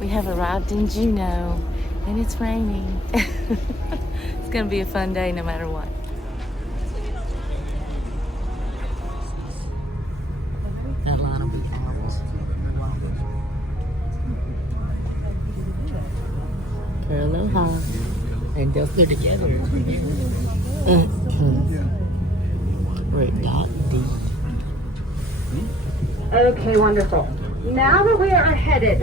We have arrived in Juneau, and it's raining. It's gonna be a fun day no matter what. That line will be ours. Aloha. And they'll fit together. Red dot D. Okay, wonderful. Now that we are headed,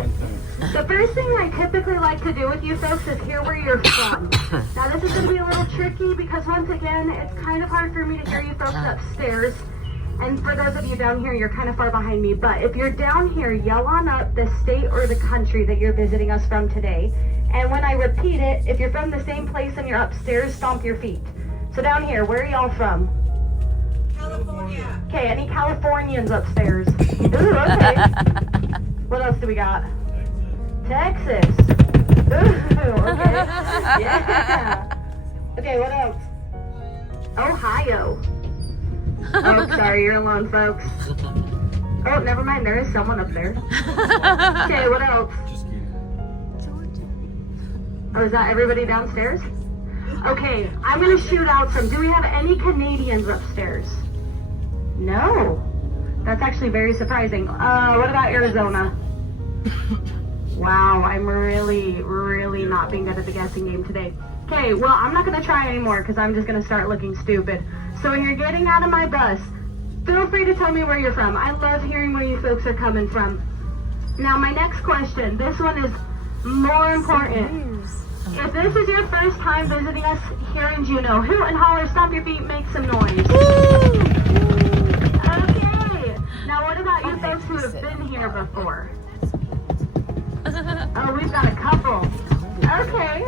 the first thing I typically like to do with you folks is hear where you're from. Now this is going to be a little tricky because once again, it's kind of hard for me to hear you folks upstairs. And for those of you down here, you're kind of far behind me. But if you're down here, yell on up the state or the country that you're visiting us from today. And when I repeat it, if you're from the same place and you're upstairs, stomp your feet. So down here, where are y'all from? California. Okay, any Californians upstairs? Ooh, okay. What else do we got? Texas. Ooh, okay. Yeah. Okay, what else? Ohio. Oh, sorry, you're alone, folks. Oh, never mind, there is someone up there. Okay, what else? Oh, is that everybody downstairs? Okay, I'm gonna shoot out some. Do we have any Canadians upstairs? No. That's actually very surprising. What about Arizona? Wow, I'm really not being good at the guessing game today. Okay, well, I'm not gonna try anymore because I'm just gonna start looking stupid. So when you're getting out of my bus, feel free to tell me where you're from. I love hearing where you folks are coming from. Now, my next question, this one is more important. If this is your first time visiting us here in Juneau, hoot and holler, stomp your feet, make some noise. Okay. Now what about you folks who have been here before? Oh, we've got a couple. Okay.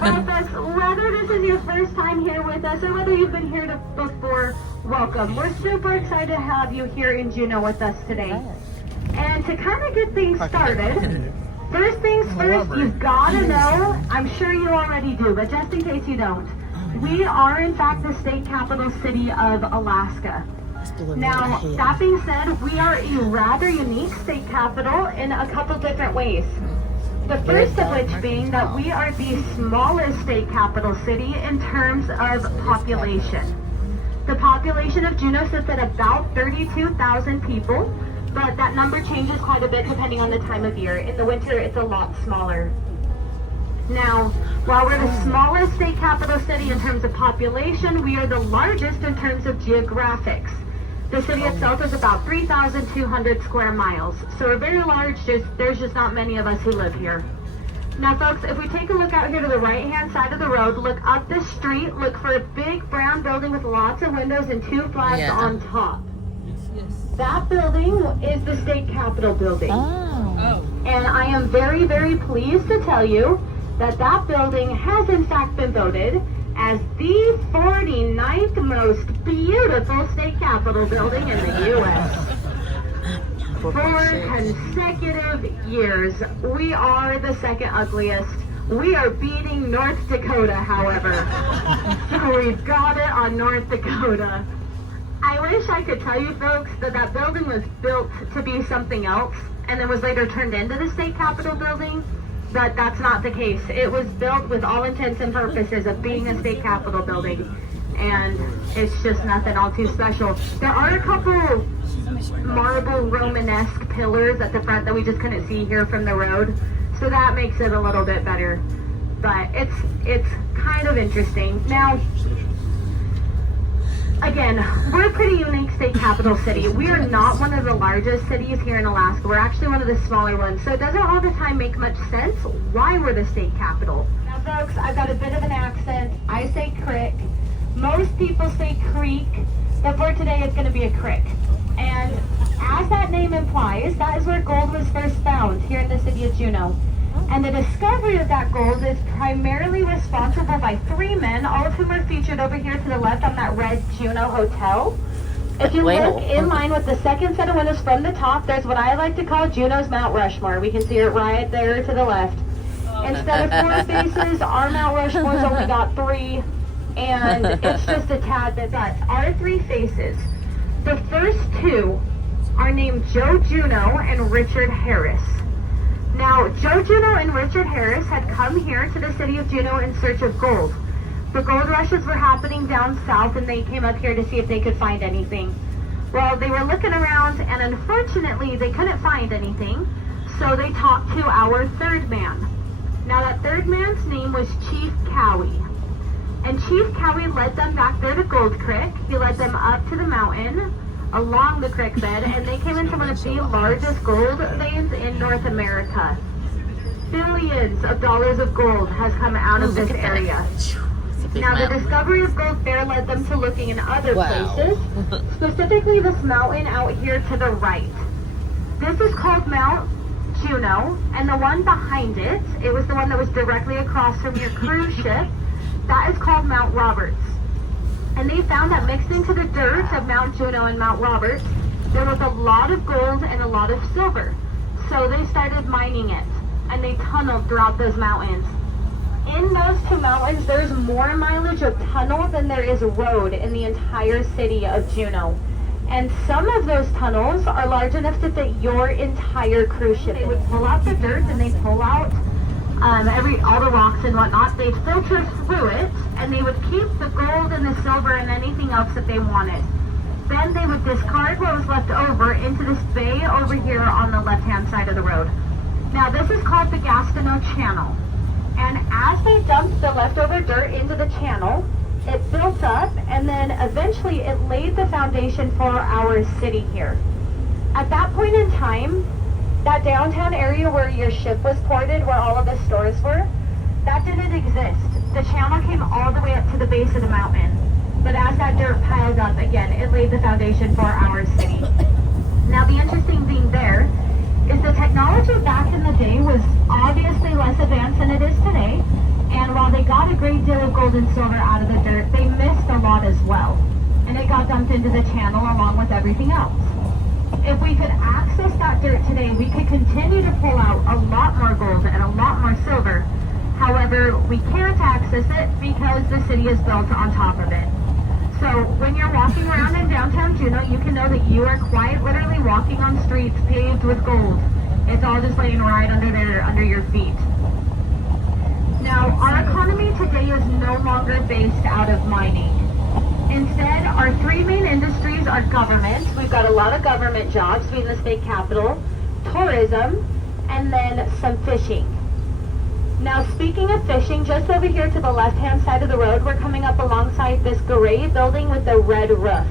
Well, folks, whether this is your first time here with us or whether you've been here before, welcome. We're super excited to have you here in Juneau with us today. And to kind of get things started, first things first, you've got to know, I'm sure you already do, but just in case you don't, we are in fact the state capital city of Alaska. Now, that being said, we are a rather unique state capital in a couple different ways. The first of which being that we are the smallest state capital city in terms of population. The population of Juneau sits at about 32,000 people. But that number changes quite a bit depending on the time of year. In the winter, it's a lot smaller. Now, while we're the smallest state capital city in terms of population, we are the largest in terms of geographics. The city itself is about 3,200 square miles. So we're very large, there's just not many of us who live here. Now folks, if we take a look out here to the right-hand side of the road, look up the street, look for a big brown building with lots of windows and two flags on top. That building is the state capitol building. Oh. And I am very pleased to tell you that that building has in fact been voted as the 49th most beautiful state capitol building in the U.S. For consecutive years, we are the second ugliest. We are beating North Dakota, however. So we've got it on North Dakota. I wish I could tell you folks that that building was built to be something else and then was later turned into the state capitol building, but that's not the case. It was built with all intents and purposes of being a state capitol building, and it's just nothing all too special. There are a couple marble Romanesque pillars at the front that we just couldn't see here from the road, so that makes it a little bit better, but it's kind of interesting. Now, again, we're a pretty unique state capital city. We are not one of the largest cities here in Alaska. We're actually one of the smaller ones. So it doesn't all the time make much sense why we're the state capital. Now folks, I've got a bit of an accent. I say crick. Most people say creek, but for today it's going to be a crick. And as that name implies, that is where gold was first found here in the city of Juneau. And the discovery of that gold is primarily responsible by 3 men, all of whom are featured over here to the left on that red Juneau Hotel. If you look in line with the second set of windows from the top, there's what I like to call Juneau's Mount Rushmore. We can see it right there to the left. Instead of 4 faces, our Mount Rushmore's only got 3, and it's just a tad bit. But our 3 faces, the first 2 are named Joe Juneau and Richard Harris. Now, Joe Juneau and Richard Harris had come here to the city of Juneau in search of gold. The gold rushes were happening down south, and they came up here to see if they could find anything. Well, they were looking around, and unfortunately, they couldn't find anything, so they talked to our 3rd man. Now, that 3rd man's name was Chief Cowie. And Chief Cowie led them back there to Gold Creek. He led them up to the mountain, along the creek bed, and they came into one of the largest gold veins in North America. Billions of dollars of gold has come out of this area. Now, the discovery of gold there led them to looking in other places, specifically this mountain out here to the right. This is called Mount Juneau, and the one behind it, it was the one that was directly across from your cruise ship, that is called Mount Roberts. And they found that mixed into the dirt of Mount Juneau and Mount Roberts, there was a lot of gold and a lot of silver. So they started mining it, and they tunneled throughout those mountains. In those 2 mountains, there's more mileage of tunnel than there is road in the entire city of Juneau. And some of those tunnels are large enough to fit your entire cruise ship. They would pull out the dirt, and they pull out all the rocks and whatnot. They'd filter through it, and they would keep the gold and the silver and anything else that they wanted. Then they would discard what was left over into this bay over here on the left-hand side of the road. Now, this is called the Gastineau Channel. And as they dumped the leftover dirt into the channel, it built up, and then eventually it laid the foundation for our city here. At that point in time, that downtown area where your ship was ported, where all of the stores were, that didn't exist. The channel came all the way up to the base of the mountain. But as that dirt piled up, again, it laid the foundation for our city. Now, the interesting thing there is the technology back in the day was obviously less advanced than it is today. And while they got a great deal of gold and silver out of the dirt, they missed a lot as well. And it got dumped into the channel along with everything else. If we could access that dirt today, we could continue to pull out a lot more gold and a lot more silver. However, we can't access it because the city is built on top of it. So when you're walking around in downtown Juneau, you can know that you are quite literally walking on streets paved with gold. It's all just laying right under there, under your feet. Now, our economy today is no longer based out of mining. Instead, our 3 main industries are government. We've got a lot of government jobs being the state capital, tourism, and then some fishing. Now, speaking of fishing, just over here to the left-hand side of the road, we're coming up alongside this gray building with the red roof.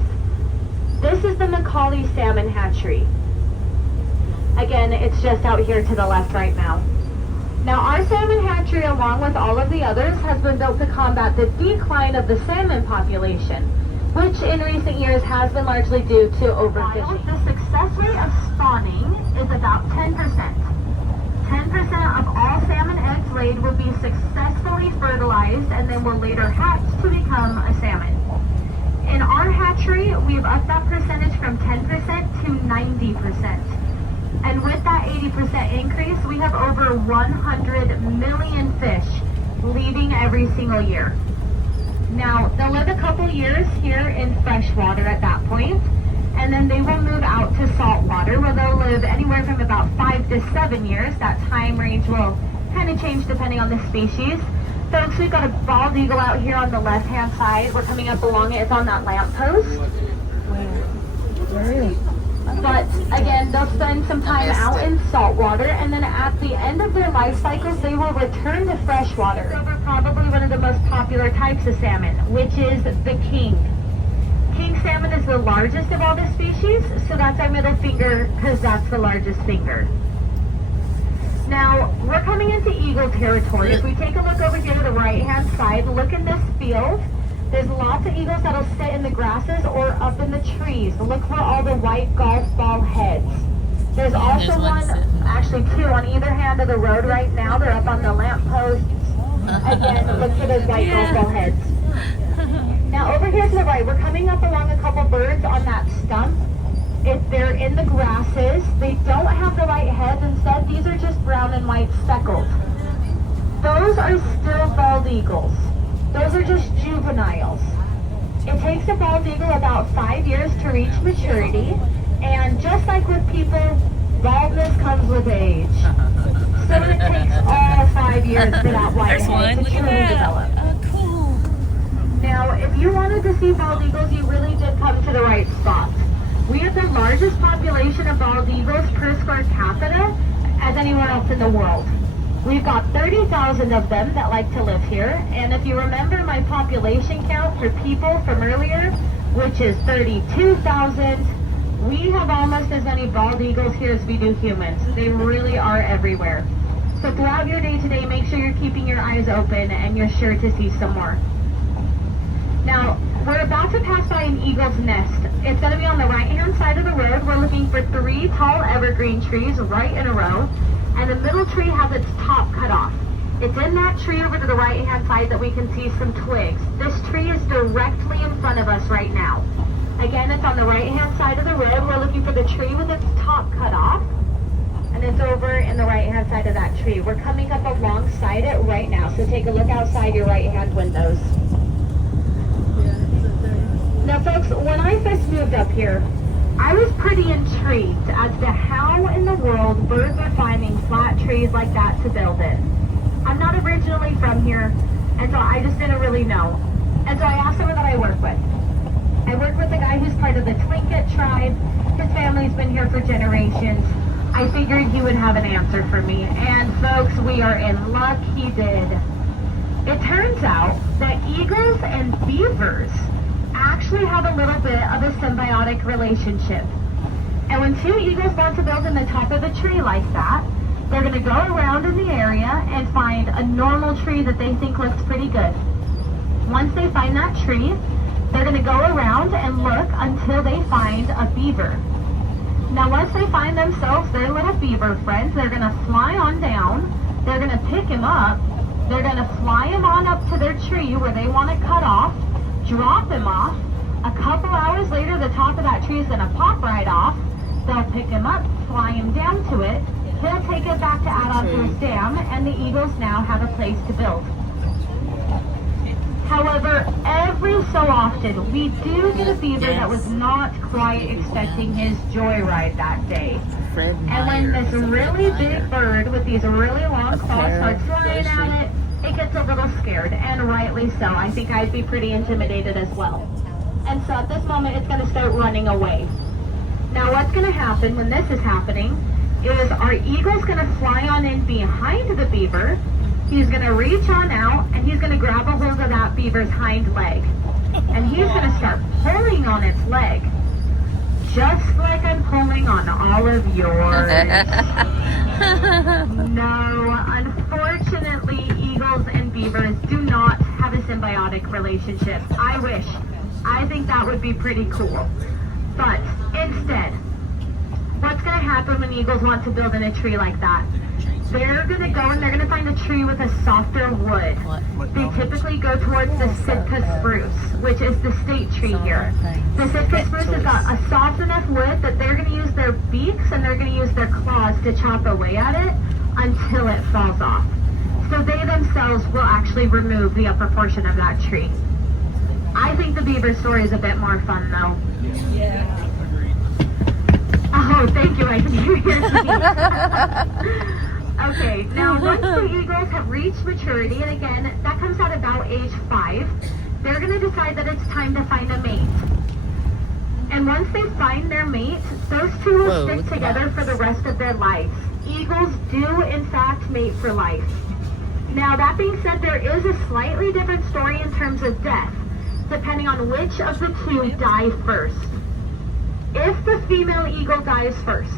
This is the Macaulay Salmon Hatchery. Again, it's just out here to the left right now. Now, our salmon hatchery, along with all of the others, has been built to combat the decline of the salmon population, which in recent years has been largely due to overfishing. The success rate of spawning is about 10%. 10% of all salmon eggs laid will be successfully fertilized and then will later hatch to become a salmon. In our hatchery, we've upped that percentage from 10% to 90%. And with that 80% increase, we have over 100 million fish leaving every single year. Now, they'll live a couple years here in freshwater at that point, and then they will move out to saltwater, where they'll live anywhere from about 5 to 7 years. That time range will kind of change depending on the species. Folks, we've got a bald eagle out here on the left-hand side. We're coming up along it. It's on that lamppost. Where is it? But again, they'll spend some time out in saltwater, and then at the end of their life cycles, they will return to freshwater. Over probably one of the most popular types of salmon, which is the king. King salmon is the largest of all the species, so that's our middle finger because that's the largest finger. Now, we're coming into eagle territory. If we take a look over here to the right-hand side, look in this field. There's lots of eagles that'll sit in the grasses or up in the trees. Look for all the white golf ball heads. There's also There's one one, sitting. actually two on either hand of the road right now. They're up on the lampposts. Again, look for those white golf heads. Now over here to the right, we're coming up along a couple birds on that stump. If they're in the grasses, they don't have the white heads. Instead, these are just brown and white speckled. Those are still bald eagles. Those are just juveniles. It takes a bald eagle about 5 years to reach maturity, and just like with people, baldness comes with age. So it takes all 5 years for that white There's one. head to Look truly at that. develop. Oh, cool. Now, if you wanted to see bald eagles, you really did come to the right spot. We have the largest population of bald eagles per square capita as anywhere else in the world. We've got 30,000 of them that like to live here, and if you remember my population count for people from earlier, which is 32,000, we have almost as many bald eagles here as we do humans. They really are everywhere. So throughout your day today, make sure you're keeping your eyes open and you're sure to see some more. Now, we're about to pass by an eagle's nest. It's going to be on the right-hand side of the road. We're looking for 3 tall evergreen trees right in a row, and the middle tree has its top cut off. It's in that tree over to the right-hand side that we can see some twigs. This tree is directly in front of us right now. Again, it's on the right-hand side of the road. We're looking for the tree with its top cut off, and it's over in the right-hand side of that tree. We're coming up alongside it right now, so take a look outside your right-hand windows. Now folks, when I first moved up here, I was pretty intrigued as to how in the world birds are finding flat trees like that to build in. I'm not originally from here, and so I just didn't really know. And so I asked someone that I work with. I work with a guy who's part of the Tlingit tribe. His family's been here for generations. I figured he would have an answer for me, and folks, we are in luck, he did. It turns out that eagles and beavers actually have a little bit of a symbiotic relationship. And when two eagles want to build in the top of a tree like that, they're going to go around in the area and find a normal tree that they think looks pretty good. Once they find that tree, they're going to go around and look until they find a beaver. Now once they find themselves their little beaver friends, they're going to fly on down, they're going to pick him up, they're going to fly him on up to their tree where they want to cut off, drop him off. A couple hours later, the top of that tree is going to pop right off. They'll pick him up, fly him down to it. He'll take it back to add on to his dam, and the eagles now have a place to build. However, every so often, we do get a beaver that was not quite expecting his joyride that day. And when this really big bird with these really long claws starts flying at it, it gets a little scared, and rightly so. I think I'd be pretty intimidated as well. And so at this moment, it's going to start running away. Now what's going to happen when this is happening is our eagle's going to fly on in behind the beaver. He's going to reach on out, and he's going to grab a hold of that beaver's hind leg. And he's going to start pulling on its leg, just like I'm pulling on all of yours. No, unfortunately, eagles and beavers do not have a symbiotic relationship. I wish. I think that would be pretty cool. But instead, what's going to happen when eagles want to build in a tree like that? They're going to go and they're going to find a tree with a softer wood. They typically go towards the Sitka spruce, which is the state tree here. The Sitka spruce has got a soft enough wood that they're going to use their beaks and they're going to use their claws to chop away at it until it falls off. So they themselves will actually remove the upper portion of that tree. I think the beaver story is a bit more fun though. Yeah. Oh, thank you. I can hear your Okay, now once the eagles have reached maturity, and again, that comes out about age 5, they're going to decide that it's time to find a mate. And once they find their mate, those two will stick together for the rest of their lives. Eagles do, in fact, mate for life. Now, that being said, there is a slightly different story in terms of death, depending on which of the two die first. If the female eagle dies first,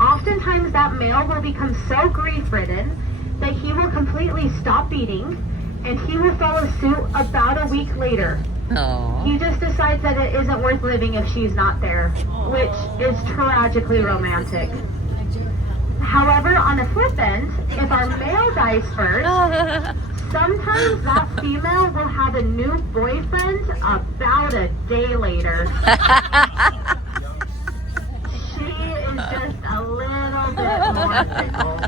oftentimes that male will become so grief-ridden that he will completely stop eating, and he will follow suit about a week later. Aw. He just decides that it isn't worth living if she's not there, which is tragically romantic. However, on the flip end, if our male dies first, sometimes that female will have a new boyfriend about a day later. She is just a little bit more fickle.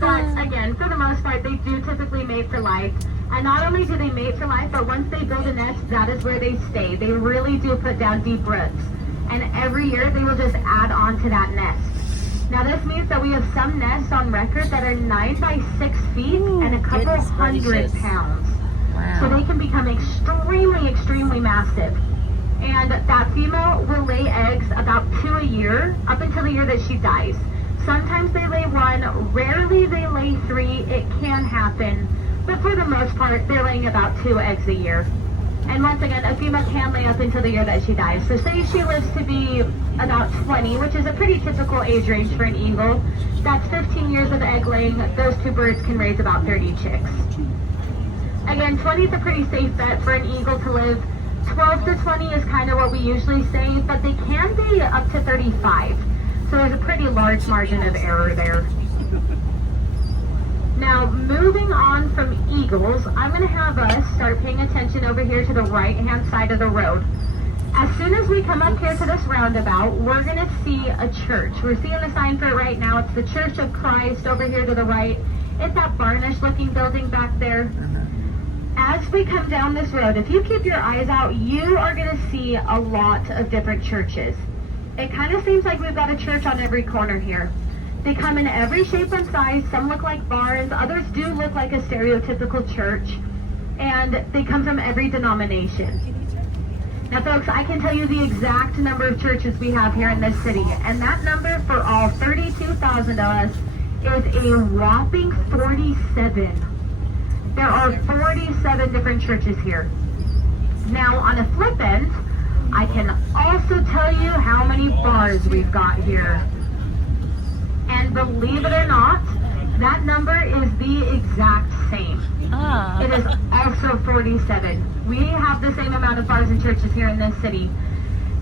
But again, for the most part, they do typically mate for life. And not only do they mate for life, but once they build a nest, that is where they stay. They really do put down deep roots. And every year, they will just add on to that nest. Now this means that we have some nests on record that are 9 by 6 feet and a couple hundred pounds. Wow. So they can become extremely, extremely massive. And that female will lay eggs about 2 a year, up until the year that she dies. Sometimes they lay 1, rarely they lay 3, it can happen. But for the most part, they're laying about 2 eggs a year. And once again, a female can lay up until the year that she dies. So say she lives to be about 20, which is a pretty typical age range for an eagle. That's 15 years of egg laying. Those 2 birds can raise about 30 chicks. Again, 20 is a pretty safe bet for an eagle to live. 12 to 20 is kind of what we usually say, but they can be up to 35. So there's a pretty large margin of error there. Now, moving on from eagles, I'm going to have us start paying attention over here to the right-hand side of the road. As soon as we come up here to this roundabout, we're going to see a church. We're seeing the sign for it right now. It's the Church of Christ over here to the right. It's that varnish-looking building back there. As we come down this road, if you keep your eyes out, you are going to see a lot of different churches. It kind of seems like we've got a church on every corner here. They come in every shape and size. Some look like bars. Others do look like a stereotypical church. And they come from every denomination. Now, folks, I can tell you the exact number of churches we have here in this city. And that number for all 32,000 of us is a whopping 47. There are 47 different churches here. Now, on a flip end, I can also tell you how many bars we've got here. And believe it or not, that number is the exact same. It is also 47. We have the same amount of bars and churches here in this city.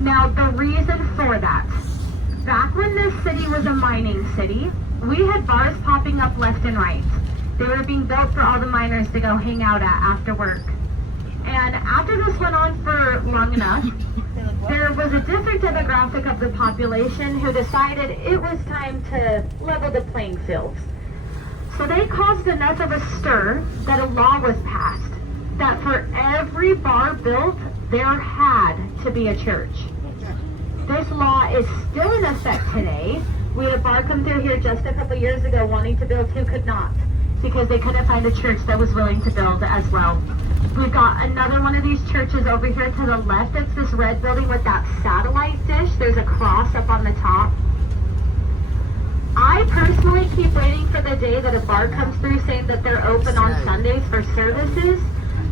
Now, the reason for that, back when this city was a mining city, we had bars popping up left and right. They were being built for all the miners to go hang out at after work. And after this went on for long enough, there was a different demographic of the population who decided it was time to level the playing fields. So they caused enough of a stir that a law was passed that for every bar built, there had to be a church. This law is still in effect today. We had a bar come through here just a couple years ago wanting to build who could not, because they couldn't find a church that was willing to build as well. We've got another one of these churches over here to the left. It's this red building with that satellite dish. There's a cross up on the top. I personally keep waiting for the day that a bar comes through saying that they're open on Sundays for services,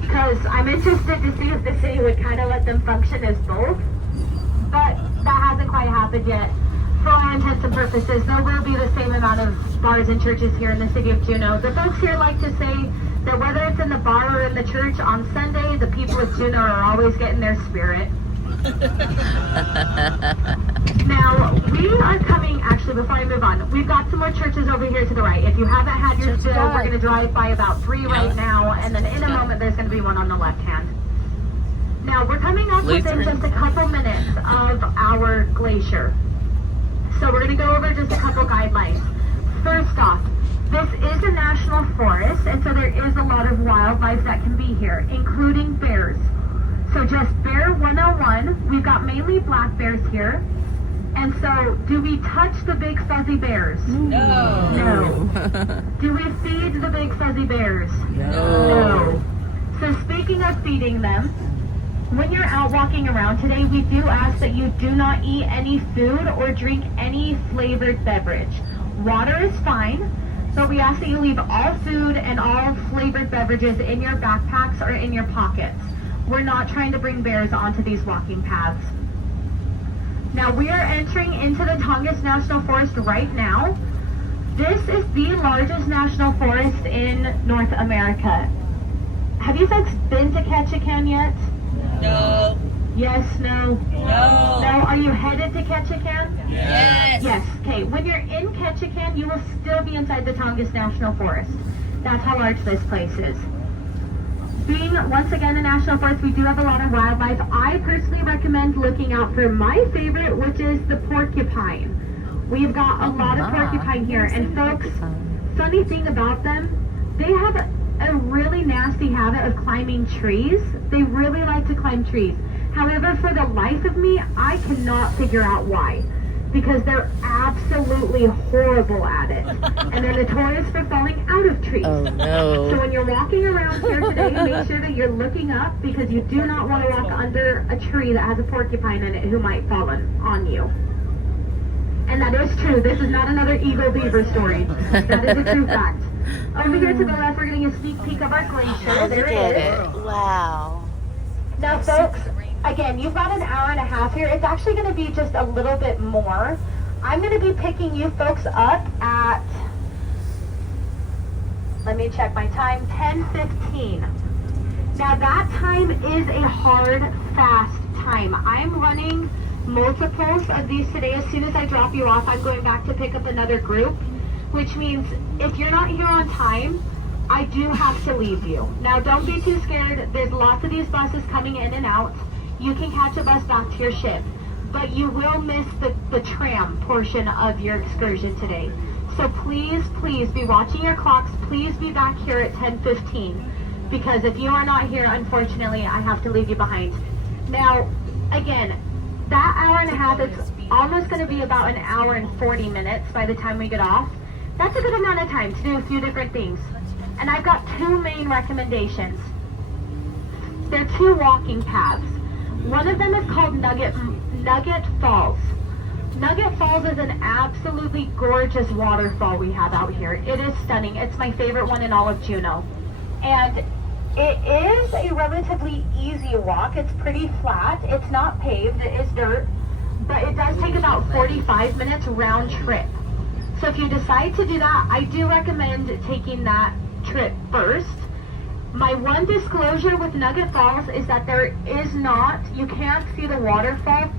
because I'm interested to see if the city would kind of let them function as both. But that hasn't quite happened yet. For all intents and purposes, there will be the same amount of bars and churches here in the city of Juneau. The folks here like to say that whether it's in the bar or in the church on Sunday, the people of Juneau are always getting their spirit. Now, we are coming, actually, before I move on, we've got some more churches over here to the right. If you haven't had your fill, we're going to drive by about 3 right now, and then in a moment there's going to be one on the left hand. Now, we're coming up within just a couple minutes of our glacier. So we're going to go over just a couple guidelines. First off, this is a national forest, and so there is a lot of wildlife that can be here, including bears. So just Bear 101, we've got mainly black bears here. And so, do we touch the big fuzzy bears? No. No. Do we feed the big fuzzy bears? No. No. So speaking of feeding them, when you're out walking around today, we do ask that you do not eat any food or drink any flavored beverage. Water is fine, but we ask that you leave all food and all flavored beverages in your backpacks or in your pockets. We're not trying to bring bears onto these walking paths. Now, we are entering into the Tongass National Forest right now. This is the largest national forest in North America. Have you folks been to Ketchikan yet? No. Yes, no? No. No, are you headed to Ketchikan? Yes. Yes, okay. When you're in Ketchikan, you will still be inside the Tongass National Forest. That's how large this place is. Being, once again, a national forest, we do have a lot of wildlife. I personally recommend looking out for my favorite, which is the porcupine. We've got a lot of porcupine here, and folks, funny thing about them, they have a really nasty habit of climbing trees. They really like to climb trees. However, for the life of me, I cannot figure out why. Because they're absolutely horrible at it. And they're notorious for falling out of trees. Oh no. So when you're walking around here today, make sure that you're looking up, because you do not want to walk under a tree that has a porcupine in it who might fall on you. And that is true. This is not another eagle beaver story. That is a true fact. Over here to the left, we're getting a sneak peek of our glacier. There it is. Wow. Now, folks, again, you've got an hour and a half here. It's actually going to be just a little bit more. I'm going to be picking you folks up at, let me check my time, 10:15. Now, that time is a hard, fast time. I'm running multiples of these today. As soon as I drop you off, I'm going back to pick up another group, which means if you're not here on time, I do have to leave you. Now, don't be too scared. There's lots of these buses coming in and out. You can catch a bus back to your ship, but you will miss the tram portion of your excursion today. So please, please be watching your clocks. Please be back here at 10:15, because if you are not here, unfortunately, I have to leave you behind. Now, again, that hour and a half, it's almost going to be about an hour and 40 minutes by the time we get off. That's a good amount of time to do a few different things. And I've got two main recommendations. They're two walking paths. One of them is called Nugget Falls. Nugget Falls is an absolutely gorgeous waterfall we have out here. It is stunning. It's my favorite one in all of Juneau. And it is a relatively easy walk. It's pretty flat. It's not paved. It is dirt. But it does take about 45 minutes round trip. So if you decide to do that, I do recommend taking that trip first. My one disclosure with Nugget Falls is that you can't see the waterfall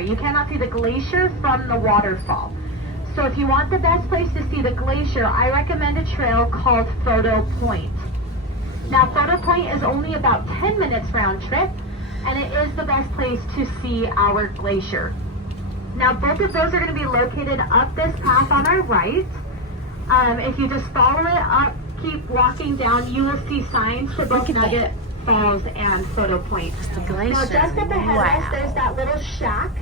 you cannot see the glacier from the waterfall. So if you want the best place to see the glacier, I recommend a trail called Photo Point. Now, Photo Point is only about 10 minutes round trip, and it is the best place to see our glacier. Now, both of those are going to be located up this path on our right. If you just follow it up, keep walking down, you will see signs to both Nugget Falls and Photo Point. The glacier. Now, just up ahead of us, there's that little shack.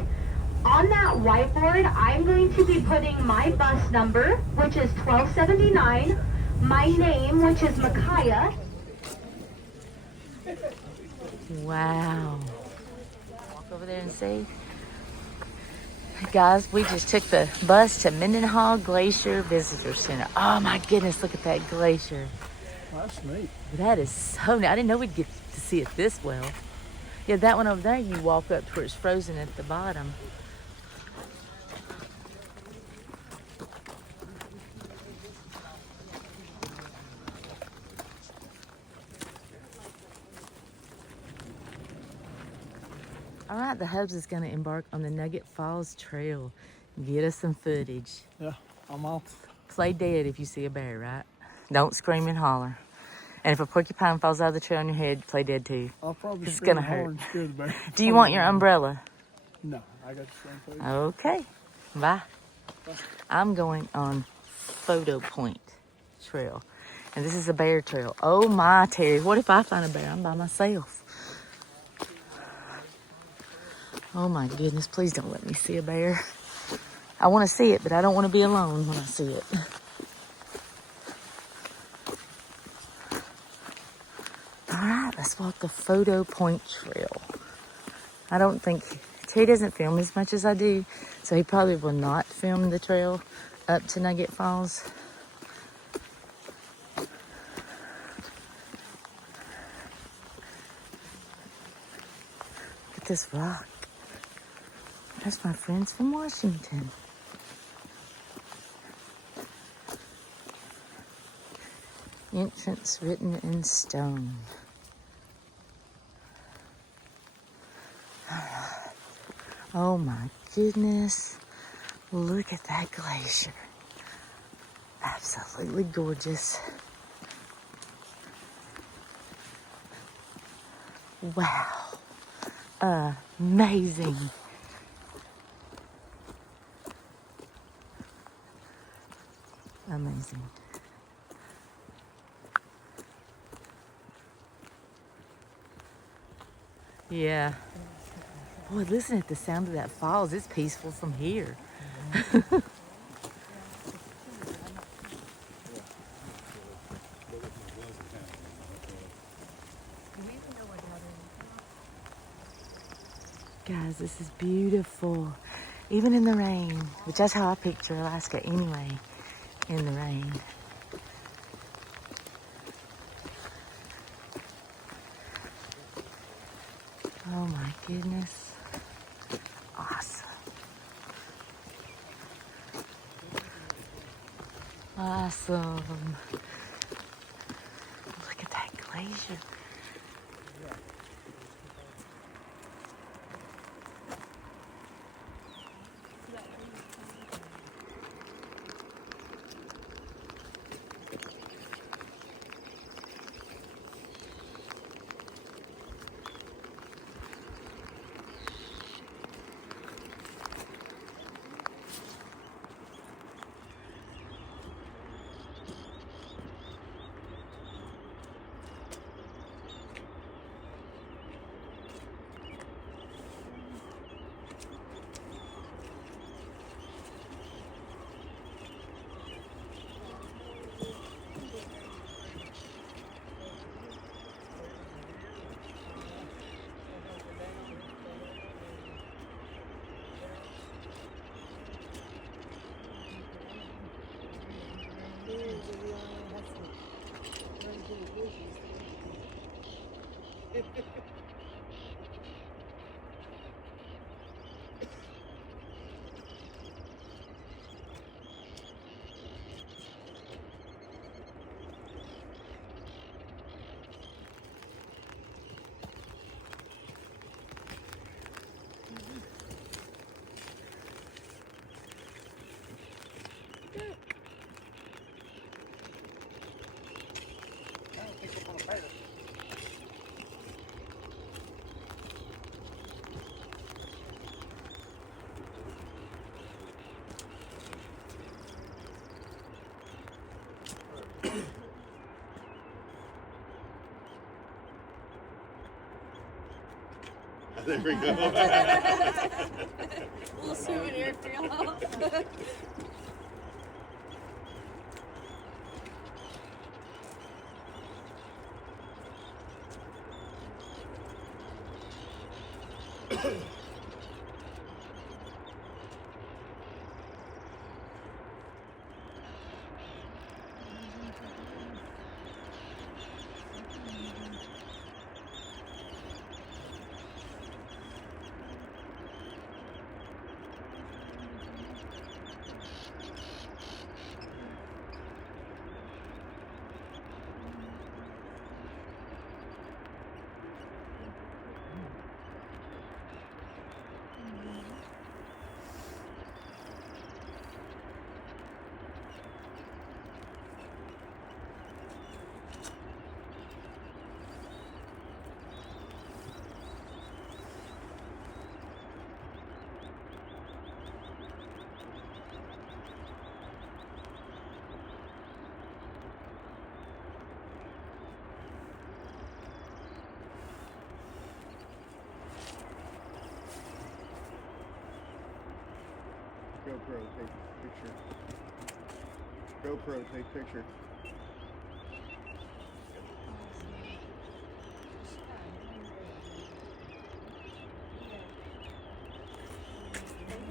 On that whiteboard, I'm going to be putting my bus number, which is 1279, my name, which is Micaiah. Wow. Walk over there and see. Guys, we just took the bus to Mendenhall Glacier Visitor Center. Oh my goodness, look at that glacier. That's neat. That is so neat. I didn't know we'd get to see it this well. Yeah, that one over there, you walk up to where it's frozen at the bottom. All right, the Hubs is going to embark on the Nugget Falls Trail. Get us some footage. Yeah, I'm off. Play dead if you see a bear, right? Don't scream and holler. And if a porcupine falls out of the trail on your head, play dead too. I'll probably It's gonna hurt. The bear. Do you want your umbrella? No, I got the same place. Okay, bye. I'm going on Photo Point Trail. And this is a bear trail. Oh my, Terry, what if I find a bear? I'm by myself. Oh my goodness, please don't let me see a bear. I want to see it, but I don't want to be alone when I see it. All right, let's walk the Photo Point Trail. I don't think, Terry doesn't film as much as I do, so he probably will not film the trail up to Nugget Falls. Look at this rock. There's my friends from Washington. Entrance written in stone. Oh my goodness. Look at that glacier. Absolutely gorgeous. Wow. Amazing. Amazing. Yeah. Boy, listen at the sound of that falls. It's peaceful from here. Guys, this is beautiful. Even in the rain, which that's how I picture Alaska anyway, in the rain. Oh my goodness. Awesome. Awesome. Look at that glacier. There we go. Little souvenir for y'all. GoPro, take picture. GoPro, take picture.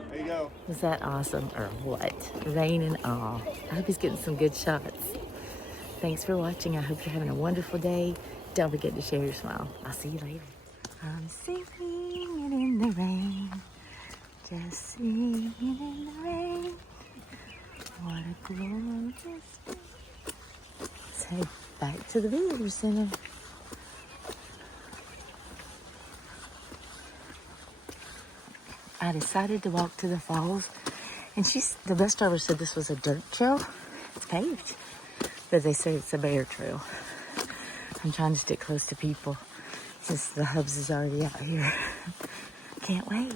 There you go. Was that awesome or what? Rain and all. I hope he's getting some good shots. Thanks for watching. I hope you're having a wonderful day. Don't forget to share your smile. I'll see you later. I'm singing it in the rain. Just singing in the rain. What a glorious day. Say. back to the visitor center. I decided to walk to the falls, and the bus driver said this was a dirt trail. It's paved, but they say it's a bear trail. I'm trying to stick close to people since the hubs is already out here. Can't wait.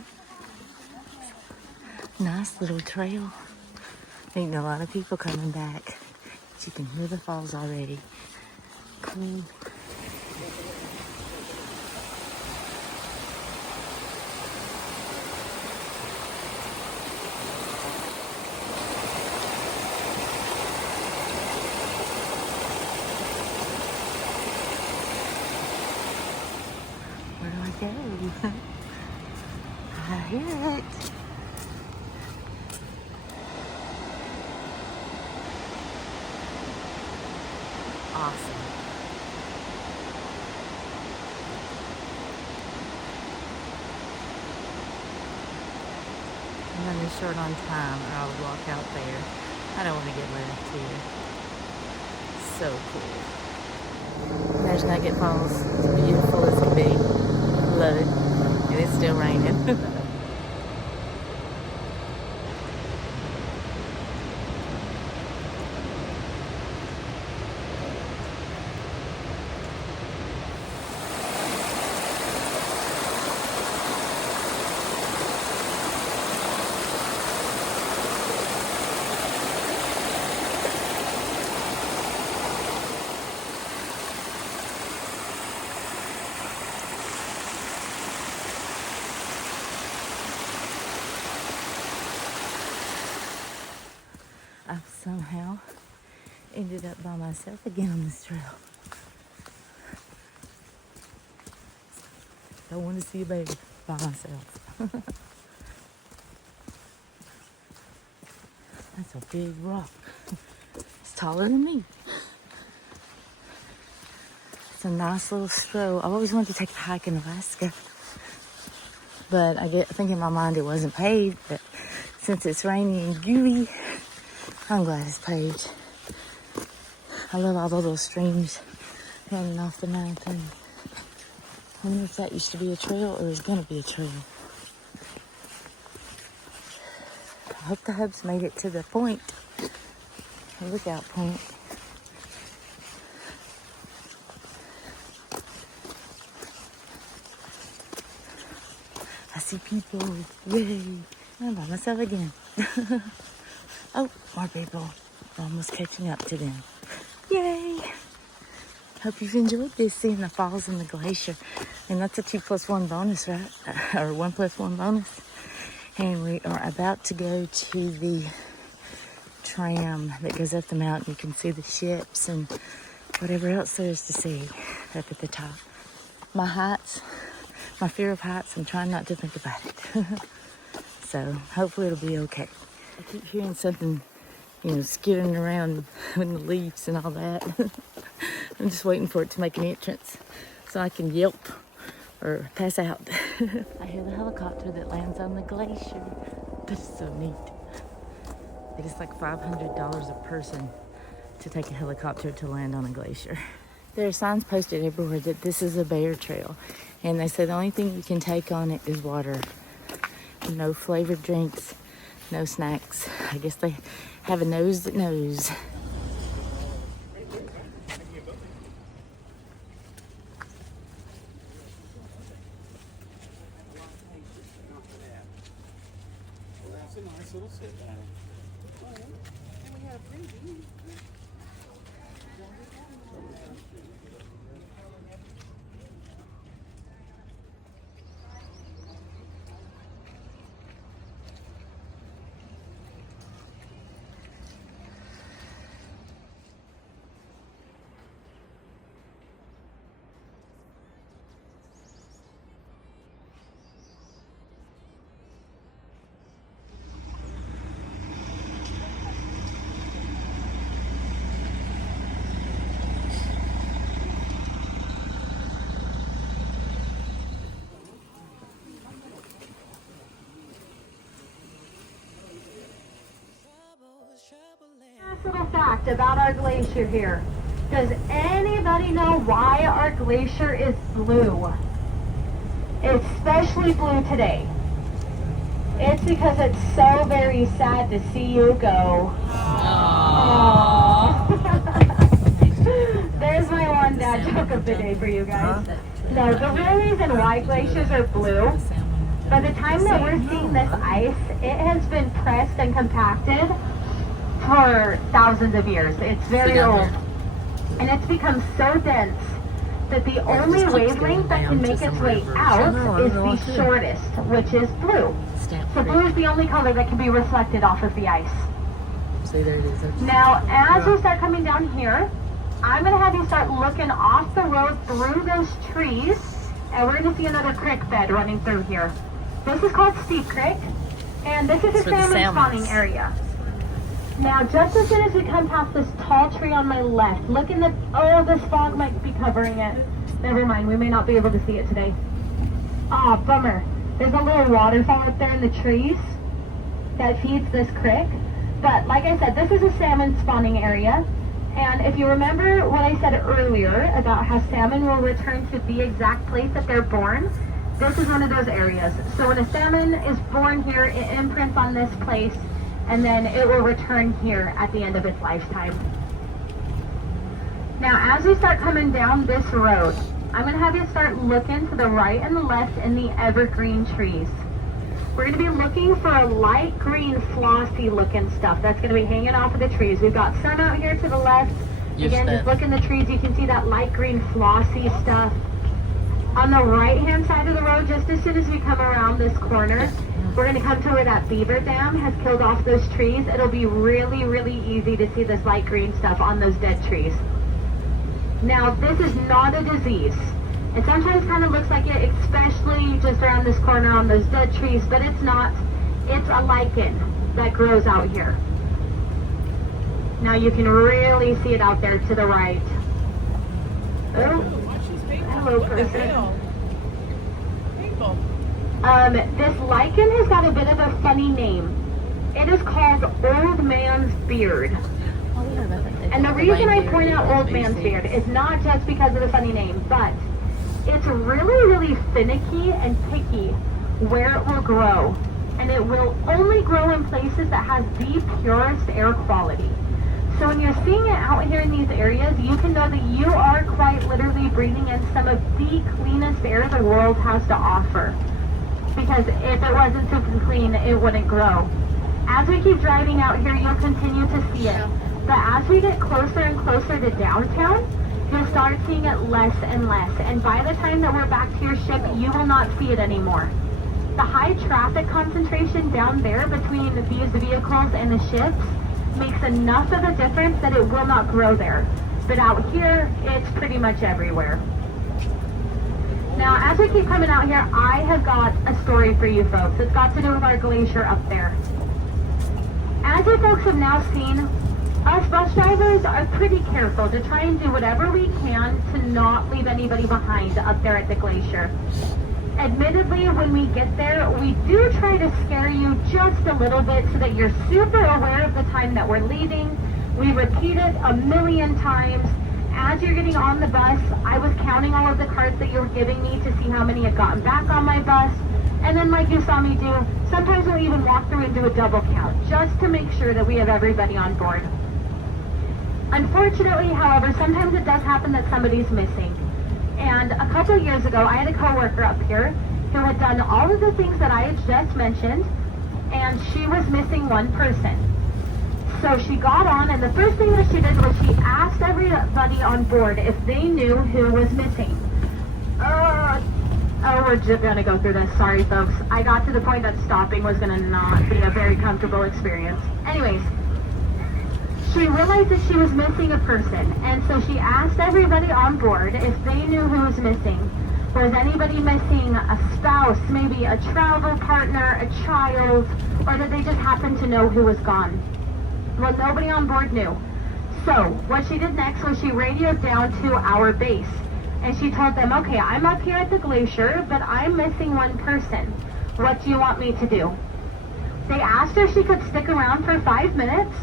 Nice little trail. Meeting a lot of people coming back. But you can hear the falls already. Cool. Where do I go? I hear it. Awesome. I'm running short on time or I would walk out there. I don't want to get left here. So cool. There's Nugget Falls. It's beautiful as can be. Love it. And it's still raining. I've somehow ended up by myself again on this trail. Don't want to see a bear by myself. That's a big rock. It's taller than me. It's a nice little stroll. I've always wanted to take a hike in Alaska, but I think in my mind it wasn't paved, but since it's rainy and gooey, I'm glad it's paved. I love all the little streams running off the mountain. I wonder if that used to be a trail or is going to be a trail. I hope the hubs made it to the point, the lookout point. I see people. Yay! I'm by myself again. Oh, more people. We're almost catching up to them. Yay! Hope you've enjoyed this, seeing the falls and the glacier. And that's a 2+1 bonus, right? Or 1+1 bonus. And we are about to go to the tram that goes up the mountain. You can see the ships and whatever else there is to see up at the top. My fear of heights, I'm trying not to think about it. So hopefully it'll be okay. I keep hearing something, skidding around with the leaves and all that. I'm just waiting for it to make an entrance so I can yelp or pass out. I hear the helicopter that lands on the glacier. That's so neat. It is like $500 a person to take a helicopter to land on a glacier. There are signs posted everywhere that this is a bear trail, and they say the only thing you can take on it is water. No flavored drinks, no snacks. I guess they have a nose that knows. That's a nice little sit down. And we had a preview. Nice little fact about our glacier here. Does anybody know why our glacier is blue? It's especially blue today. It's because it's so very sad to see you go. Aww. There's my one dad joke of the day for you guys. No, the real reason why glaciers are blue, by the time that we're seeing this ice, it has been pressed and compacted for thousands of years. It's very old. And it's become so dense that the only wavelength that can make its way out is the shortest, which is blue. So blue is the only color that can be reflected off of the ice. See, there it is. Now, as you start coming down here, I'm going to have you start looking off the road through those trees, and we're going to see another creek bed running through here. This is called Steep Creek, and this is a salmon spawning area. Now, just as soon as we come past this tall tree on my left, look in the, oh, this fog might be covering it. Never mind, we may not be able to see it today. Ah, bummer. There's a little waterfall up there in the trees that feeds this creek. But like I said, this is a salmon spawning area. And if you remember what I said earlier about how salmon will return to the exact place that they're born, this is one of those areas. So when a salmon is born here, it imprints on this place, and then it will return here at the end of its lifetime. Now, as we start coming down this road, I'm going to have you start looking to the right and the left in the evergreen trees. We're going to be looking for a light green flossy looking stuff that's going to be hanging off of the trees. We've got some out here to the left. Again, just look in the trees, you can see that light green flossy stuff. On the right hand side of the road, just as soon as we come around this corner, we're going to come to where that beaver dam has killed off those trees. It'll be really, really easy to see this light green stuff on those dead trees. Now, this is not a disease. It sometimes kind of looks like it, especially just around this corner on those dead trees, but it's not. It's a lichen that grows out here. Now you can really see it out there to the right. Oh, hello, person. This lichen has got a bit of a funny name. It is called old man's beard. And the reason I point out old man's beard is not just because of the funny name, but it's really, really finicky and picky where it will grow. And it will only grow in places that has the purest air quality. So when you're seeing it out here in these areas, you can know that you are quite literally breathing in some of the cleanest air the world has to offer. Because if it wasn't super clean, it wouldn't grow. As we keep driving out here, you'll continue to see it. But as we get closer and closer to downtown, you'll start seeing it less and less. And by the time that we're back to your ship, you will not see it anymore. The high traffic concentration down there between these vehicles and the ships makes enough of a difference that it will not grow there. But out here, it's pretty much everywhere. Now, as we keep coming out here, I have got a story for you folks. It's got to do with our glacier up there. As you folks have now seen, us bus drivers are pretty careful to try and do whatever we can to not leave anybody behind up there at the glacier. Admittedly, when we get there, we do try to scare you just a little bit so that you're super aware of the time that we're leaving. We repeat it a million times. As you're getting on the bus, I was counting all of the cards that you were giving me to see how many had gotten back on my bus. And then like you saw me do, sometimes we'll even walk through and do a double count just to make sure that we have everybody on board. Unfortunately, however, sometimes it does happen that somebody's missing. And a couple of years ago, I had a coworker up here who had done all of the things that I had just mentioned, and she was missing one person. So she got on, and the first thing that she did was she asked everybody on board if they knew who was missing. Oh, we're just gonna go through this. Sorry, folks. I got to the point that stopping was gonna not be a very comfortable experience. Anyways, she realized that she was missing a person, and so she asked everybody on board if they knew who was missing. Was anybody missing a spouse, maybe a travel partner, a child, or did they just happen to know who was gone? Well, nobody on board knew. So what she did next was she radioed down to our base, and she told them, okay, I'm up here at the glacier, but I'm missing one person. What do you want me to do? They asked her if she could stick around for 5 minutes,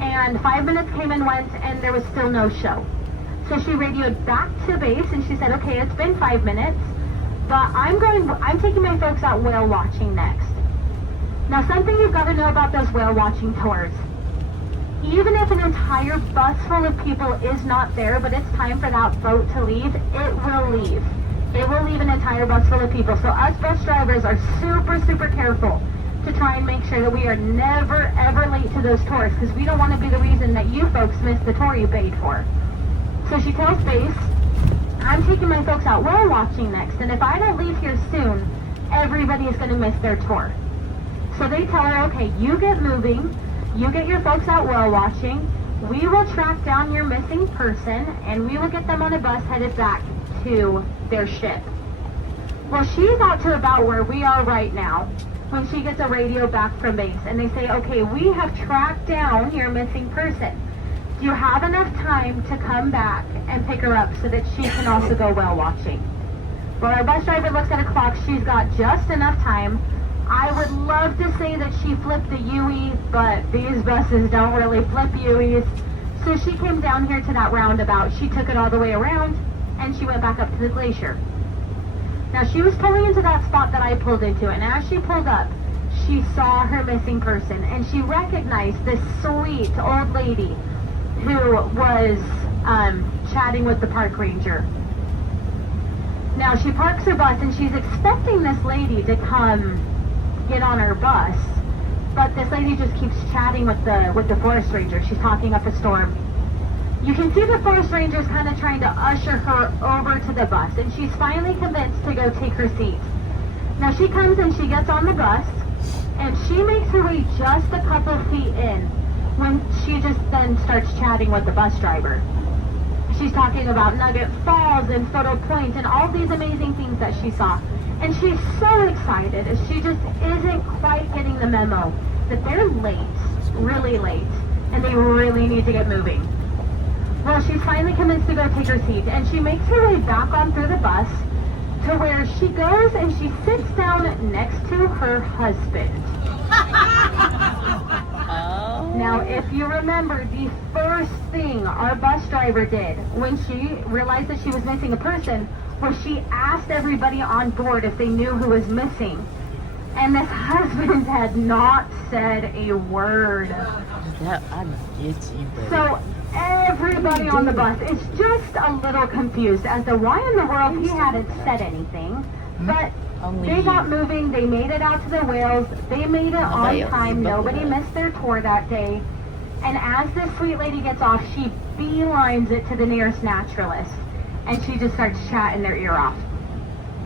and 5 minutes came and went, and there was still no show. So she radioed back to base and she said, okay, it's been 5 minutes, but I'm taking my folks out whale watching next. Now, something you've got to know about those whale watching tours. Even if an entire bus full of people is not there, but it's time for that boat to leave, it will leave. It will leave an entire bus full of people. So us bus drivers are super, super careful to try and make sure that we are never, ever late to those tours, because we don't want to be the reason that you folks miss the tour you paid for. So she tells base, I'm taking my folks out whale watching next, and if I don't leave here soon, everybody is going to miss their tour. So they tell her, okay, you get moving, you get your folks out whale watching, we will track down your missing person, and we will get them on a bus headed back to their ship. Well, she's out to about where we are right now when she gets a radio back from base, and they say, okay, we have tracked down your missing person. Do you have enough time to come back and pick her up so that she can also go whale watching? Well, our bus driver looks at a clock. She's got just enough time. I would love to say that she flipped the UE, but these buses don't really flip UEs. So she came down here to that roundabout. She took it all the way around, and she went back up to the glacier. Now, she was pulling into that spot that I pulled into, and as she pulled up, she saw her missing person, and she recognized this sweet old lady who was chatting with the park ranger. Now, she parks her bus, and she's expecting this lady to come get on her bus, but this lady just keeps chatting with the forest ranger. She's talking up a storm. You can see the forest ranger's kind of trying to usher her over to the bus, and she's finally convinced to go take her seat. Now she comes and she gets on the bus, and she makes her way just a couple feet in when she just then starts chatting with the bus driver. She's talking about Nugget Falls and Photo Point and all these amazing things that she saw. And she's so excited as she just isn't quite getting the memo that they're late, really late, and they really need to get moving. Well, she's finally convinced to go take her seat, and she makes her way back on through the bus to where she goes and she sits down next to her husband. Now, if you remember, the first thing our bus driver did when she realized that she was missing a person was she asked everybody on board if they knew who was missing. And this husband had not said a word. That, I get you, baby. So everybody on the bus is just a little confused as to why in the world he hadn't said anything. But they got moving. They made it out to the whales. They made it on time. Nobody missed their tour that day. And as this sweet lady gets off, she beelines it to the nearest naturalist. And she just starts chatting their ear off.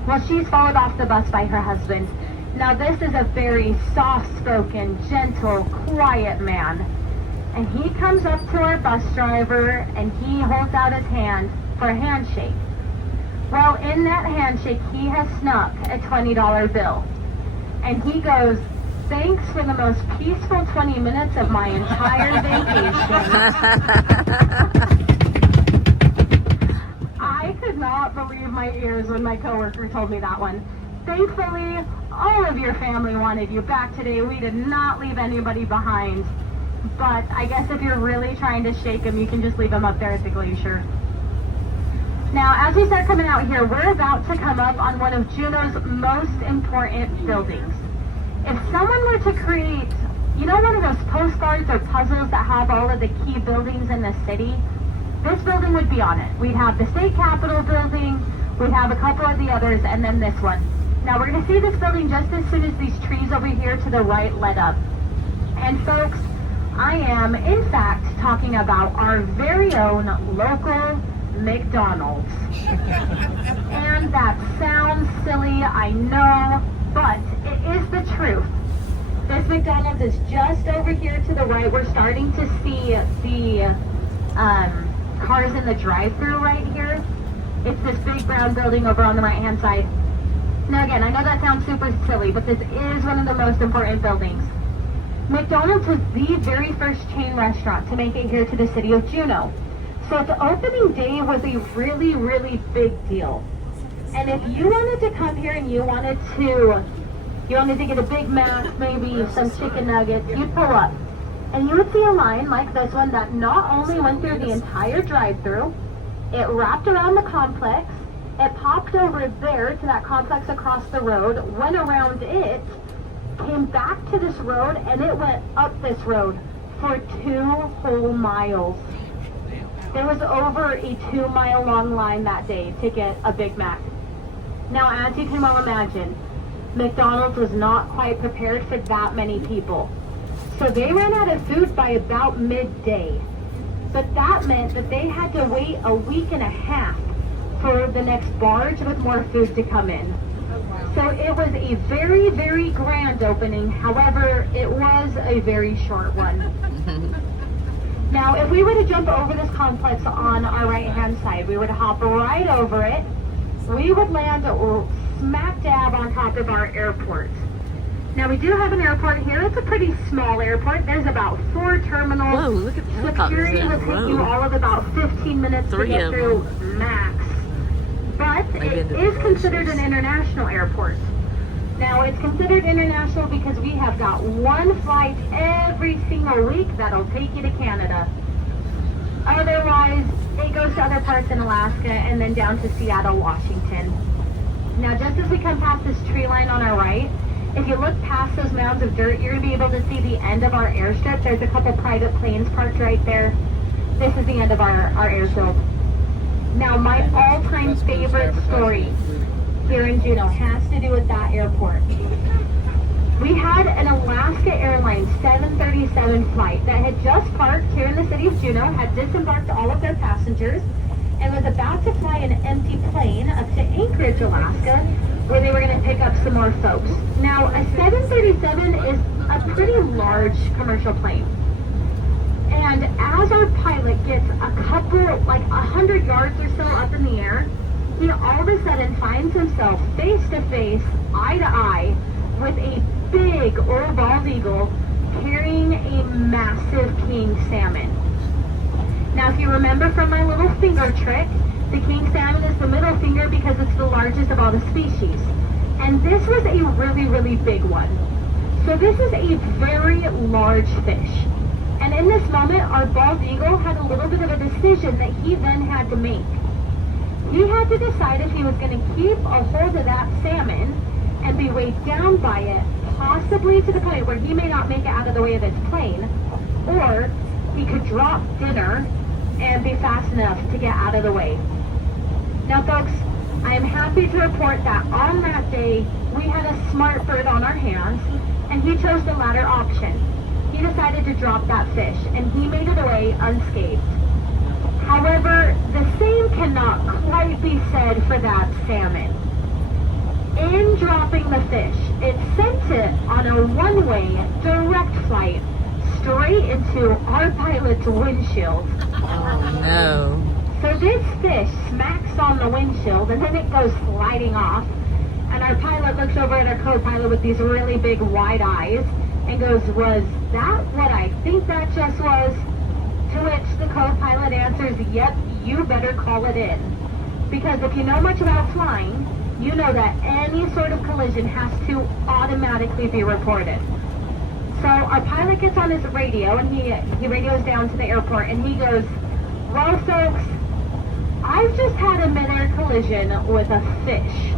Well, she's followed off the bus by her husband. Now, this is a very soft-spoken, gentle, quiet man. And he comes up to our bus driver, and he holds out his hand for a handshake. Well, in that handshake, he has snuck a $20 bill. And he goes, thanks for the most peaceful 20 minutes of my entire vacation. I could not believe my ears when my coworker told me that one. Thankfully, all of your family wanted you back today. We did not leave anybody behind. But I guess if you're really trying to shake them, you can just leave them up there at the glacier. Now, as we start coming out here, we're about to come up on one of Juneau's most important buildings. If someone were to create, you know, one of those postcards or puzzles that have all of the key buildings in the city, this building would be on it. We'd have the state capitol building, we'd have a couple of the others, and then this one. Now, we're going to see this building just as soon as these trees over here to the right let up. And folks, I am, in fact, talking about our very own local McDonald's. And that sounds silly, I know, but it is the truth. This McDonald's is just over here to the right. We're starting to see the cars in the drive-thru right here. It's this big brown building over on the right-hand side. Now again, I know that sounds super silly, but this is one of the most important buildings. McDonald's was the very first chain restaurant to make it here to the city of Juneau. So the opening day was a really, really big deal. And if you wanted to come here and you wanted to get a Big Mac, maybe some chicken nuggets, you'd pull up. And you would see a line like this one that not only went through the entire drive-thru, It wrapped around the complex. It popped over there to that complex across the road, went around it, came back to this road, and it went up this road for 2 whole miles. There was over a 2-mile long line that day to get a Big Mac. Now, as you can well imagine, McDonald's was not quite prepared for that many people. So they ran out of food by about midday. But that meant that they had to wait a week and a half for the next barge with more food to come in. So it was a very, very grand opening. However, it was a very short one. Now, if we were to jump over this complex on our right-hand side, we were to hop right over it, we would land smack dab on top of our airport. Now, we do have an airport here. It's a pretty small airport. There's about 4 terminals. Whoa, look at the helicopters Security in will a take you row. all of about 15 minutes to 3 get of through max. But Maybe it into is the considered glaciers. an international airport. Now, it's considered international because we have got 1 flight every single week that'll take you to Canada. Otherwise, it goes to other parts in Alaska and then down to Seattle, Washington. Now, just as we come past this tree line on our right, if you look past those mounds of dirt, you're going to be able to see the end of our airstrip. There's a couple private planes parked right there. This is the end of our airfield. Now, my all-time favorite story here in Juneau has to do with that airport. We had an Alaska Airlines 737 flight that had just parked here in the city of Juneau, had disembarked all of their passengers, and was about to fly an empty plane up to Anchorage, Alaska, where they were going to pick up some more folks. Now, a 737 is a pretty large commercial plane. And as our pilot gets a couple, like 100 yards or so up in the air, he all of a sudden finds himself face to face, eye to eye, with a big old bald eagle carrying a massive king salmon. Now, if you remember from my little finger trick, the king salmon is the middle finger because it's the largest of all the species. And this was a really, really big one. So this is a very large fish. And in this moment, our bald eagle had a little bit of a decision that he then had to make. He had to decide if he was going to keep a hold of that salmon and be weighed down by it, possibly to the point where he may not make it out of the way of its plane, or he could drop dinner and be fast enough to get out of the way. Now, folks, I am happy to report that on that day, we had a smart bird on our hands, and he chose the latter option. He decided to drop that fish, and he made it away unscathed. However, the same cannot quite be said for that salmon. In dropping the fish, it sent it on a one-way direct flight straight into our pilot's windshield. Oh no. So this fish smacks on the windshield and then it goes sliding off. And our pilot looks over at our co-pilot with these really big wide eyes and goes, "Was that what I think that just was?" To which the co-pilot answers, "Yep, you better call it in." Because if you know much about flying, you know that any sort of collision has to automatically be reported. So our pilot gets on his radio and he radios down to the airport and he goes, "Well, folks, I've just had a midair collision with a fish."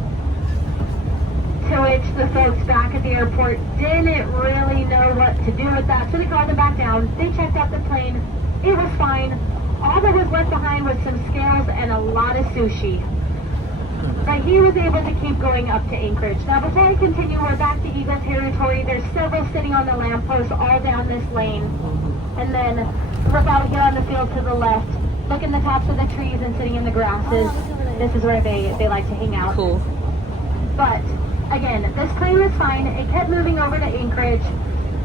To which the folks back at the airport didn't really know what to do with that, so they called him back down. They checked out the plane. It was fine. All that was left behind was some scales and a lot of sushi. But he was able to keep going up to Anchorage. Now, before I continue, we're back to Eagle territory. There's several sitting on the lampposts all down this lane. And then look out here on the field to the left. Look in the tops of the trees and sitting in the grasses. This is where they like to hang out. Cool. But, again, this plane was fine. It kept moving over to Anchorage.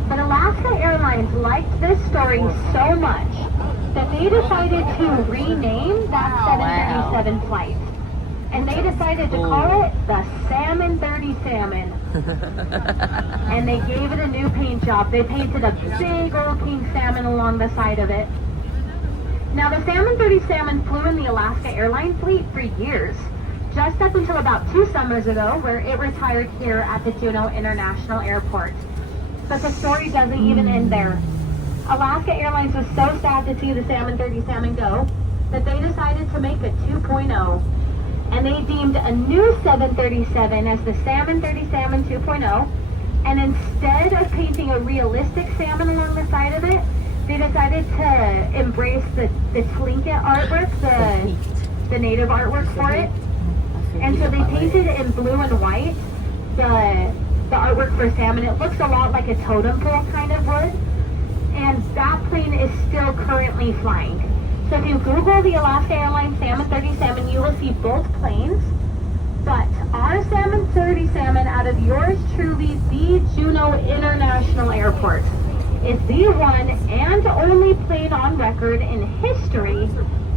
But Alaska Airlines liked this story so much that they decided to rename that 737 flight. And they decided to call it the Salmon 30 Salmon. And they gave it a new paint job. They painted a big old king salmon along the side of it. Now, the Salmon 30 Salmon flew in the Alaska Airlines fleet for years, just up until about 2 summers ago, where it retired here at the Juneau International Airport. But the story doesn't even end there. Alaska Airlines was so sad to see the Salmon 30 Salmon go that they decided to make a 2.0. And they deemed a new 737 as the Salmon 30 Salmon 2.0. And instead of painting a realistic salmon along the side of it, they decided to embrace the Tlingit artwork, the native artwork for it. And so they painted it in blue and white, the artwork for salmon. It looks a lot like a totem pole kind of would. And that plane is still currently flying. So if you Google the Alaska Airlines Salmon 30 Salmon, you will see both planes. But our Salmon 30 Salmon out of yours truly, the Juneau International Airport, is the one and only plane on record in history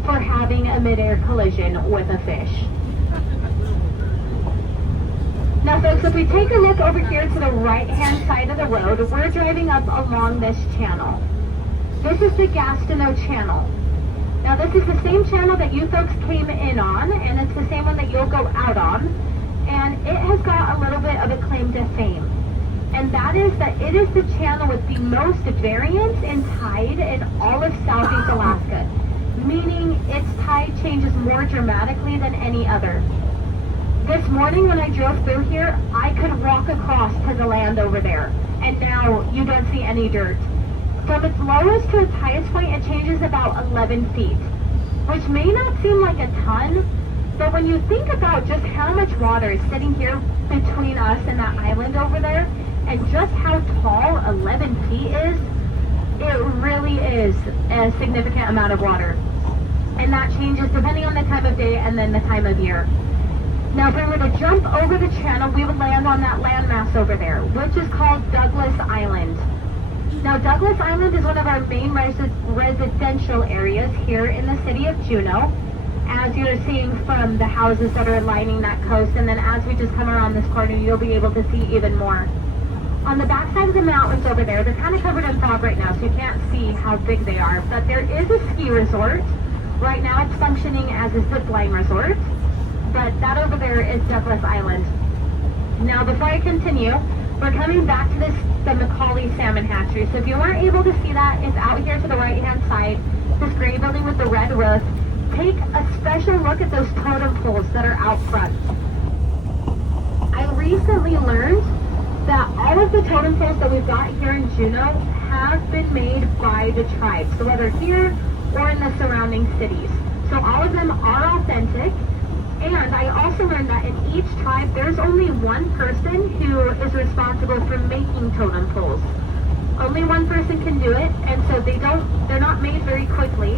for having a midair collision with a fish. Now folks, if we take a look over here to the right-hand side of the road, we're driving up along this channel. This is the Gastineau Channel. Now this is the same channel that you folks came in on, and it's the same one that you'll go out on, and it has got a little bit of a claim to fame. And that is that it is the channel with the most variance in tide in all of Southeast Alaska, meaning its tide changes more dramatically than any other. This morning when I drove through here, I could walk across to the land over there, and now you don't see any dirt. From its lowest to its highest point, it changes about 11 feet, which may not seem like a ton, but when you think about just how much water is sitting here between us and that island over there, and just how tall 11 feet is, it really is a significant amount of water. And that changes depending on the time of day and then the time of year. Now, if we were to jump over the channel, we would land on that landmass over there, which is called Douglas Island. Now, Douglas Island is one of our main residential areas here in the city of Juneau, as you're seeing from the houses that are lining that coast, and then as we just come around this corner, you'll be able to see even more. On the backside of the mountains over there, they're kind of covered in fog right now, so you can't see how big they are, but there is a ski resort. Right now it's functioning as a zip line resort, but that over there is Douglas Island. Now, before I continue, we're coming back to the Macaulay Salmon Hatchery. So if you weren't able to see that, it's out here to the right-hand side, this gray building with the red roof. Take a special look at those totem poles that are out front. I recently learned that all of the totem poles that we've got here in Juneau have been made by the tribe, so whether here or in the surrounding cities. So all of them are authentic. And I also learned that in each tribe, there's only one person who is responsible for making totem poles. Only one person can do it, and so they're not made very quickly.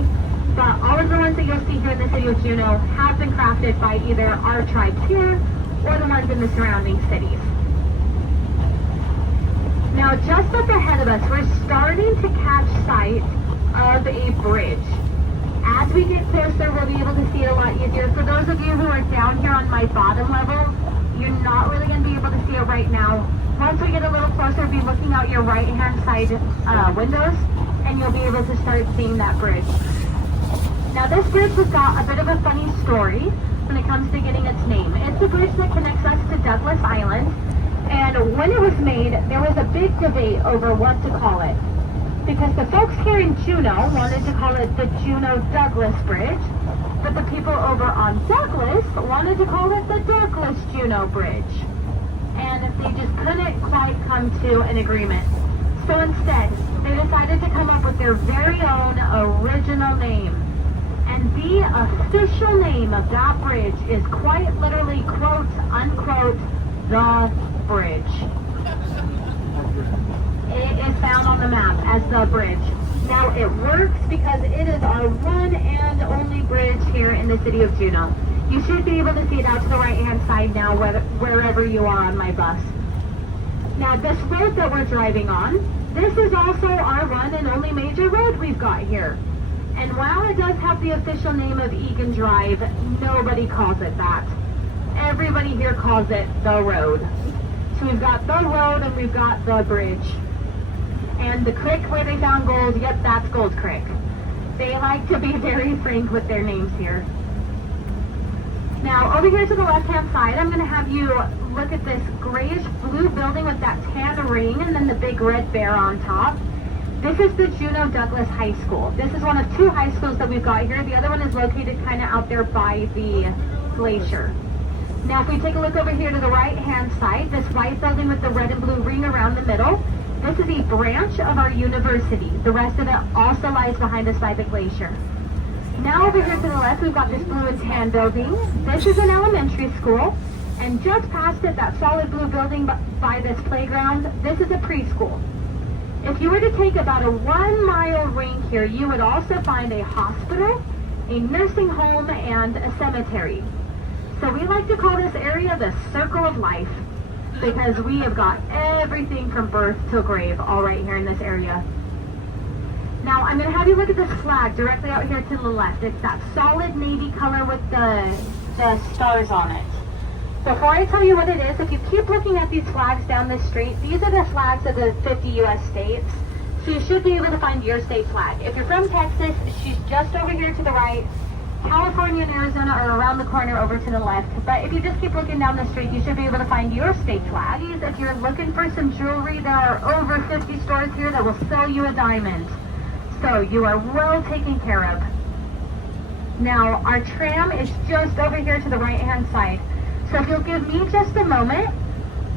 But all of the ones that you'll see here in the city of Juneau have been crafted by either our tribes here or the ones in the surrounding cities. Now, just up ahead of us, we're starting to catch sight of a bridge. As we get closer, we'll be able to see it a lot easier. For those of you who are down here on my bottom level, you're not really going to be able to see it right now. Once we get a little closer, be looking out your right-hand side windows, and you'll be able to start seeing that bridge. Now, this bridge has got a bit of a funny story when it comes to getting its name. It's a bridge that connects us to Douglas Island, and when it was made, there was a big debate over what to call it. Because the folks here in Juneau wanted to call it the Juneau-Douglas Bridge, but the people over on Douglas wanted to call it the Douglas-Juneau Bridge. And they just couldn't quite come to an agreement. So instead, they decided to come up with their very own original name. And the official name of that bridge is quite literally, quote, unquote, the bridge. It is found on the map as the bridge. Now, it works because it is our one and only bridge here in the city of Juneau. You should be able to see it out to the right-hand side now, wherever you are on my bus. Now, this road that we're driving on, this is also our one and only major road we've got here. And while it does have the official name of Egan Drive, nobody calls it that. Everybody here calls it the road. So we've got the road and we've got the bridge. And the creek where they found gold, yep, that's Gold Creek. They like to be very frank with their names here. Now, over here to the left-hand side, I'm going to have you look at this grayish blue building with that tan ring and then the big red bear on top. This is the Juneau Douglas High School. This is one of 2 high schools that we've got here. The other one is located kind of out there by the glacier. Now, if we take a look over here to the right-hand side, this white building with the red and blue ring around the middle, this is a branch of our university. The rest of it also lies behind us by the glacier. Now over here to the left, we've got this blue and tan building. This is an elementary school. And just past it, that solid blue building by this playground, this is a preschool. If you were to take about a 1-mile ring here, you would also find a hospital, a nursing home, and a cemetery. So we like to call this area the Circle of Life because we have got everything from birth to grave all right here in this area. Now I'm going to have you look at this flag directly out here to the left. It's that solid navy color with the stars on it. Before I tell you what it is, if you keep looking at these flags down this street, these are the flags of the 50 U.S. states. So you should be able to find your state flag. If you're from Texas, she's just over here to the right. California and Arizona are around the corner over to the left. But if you just keep looking down the street, you should be able to find your state flag. If you're looking for some jewelry, there are over 50 stores here that will sell you a diamond. So you are well taken care of. Now, our tram is just over here to the right-hand side. So if you'll give me just a moment,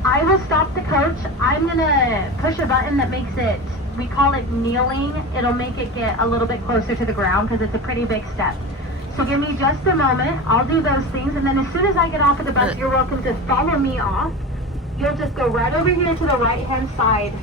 I will stop the coach. I'm going to push a button that makes it, we call it kneeling. It'll make it get a little bit closer to the ground because it's a pretty big step. So give me just a moment. I'll do those things. And then as soon as I get off of the bus, you're welcome to follow me off. You'll just go right over here to the right-hand side.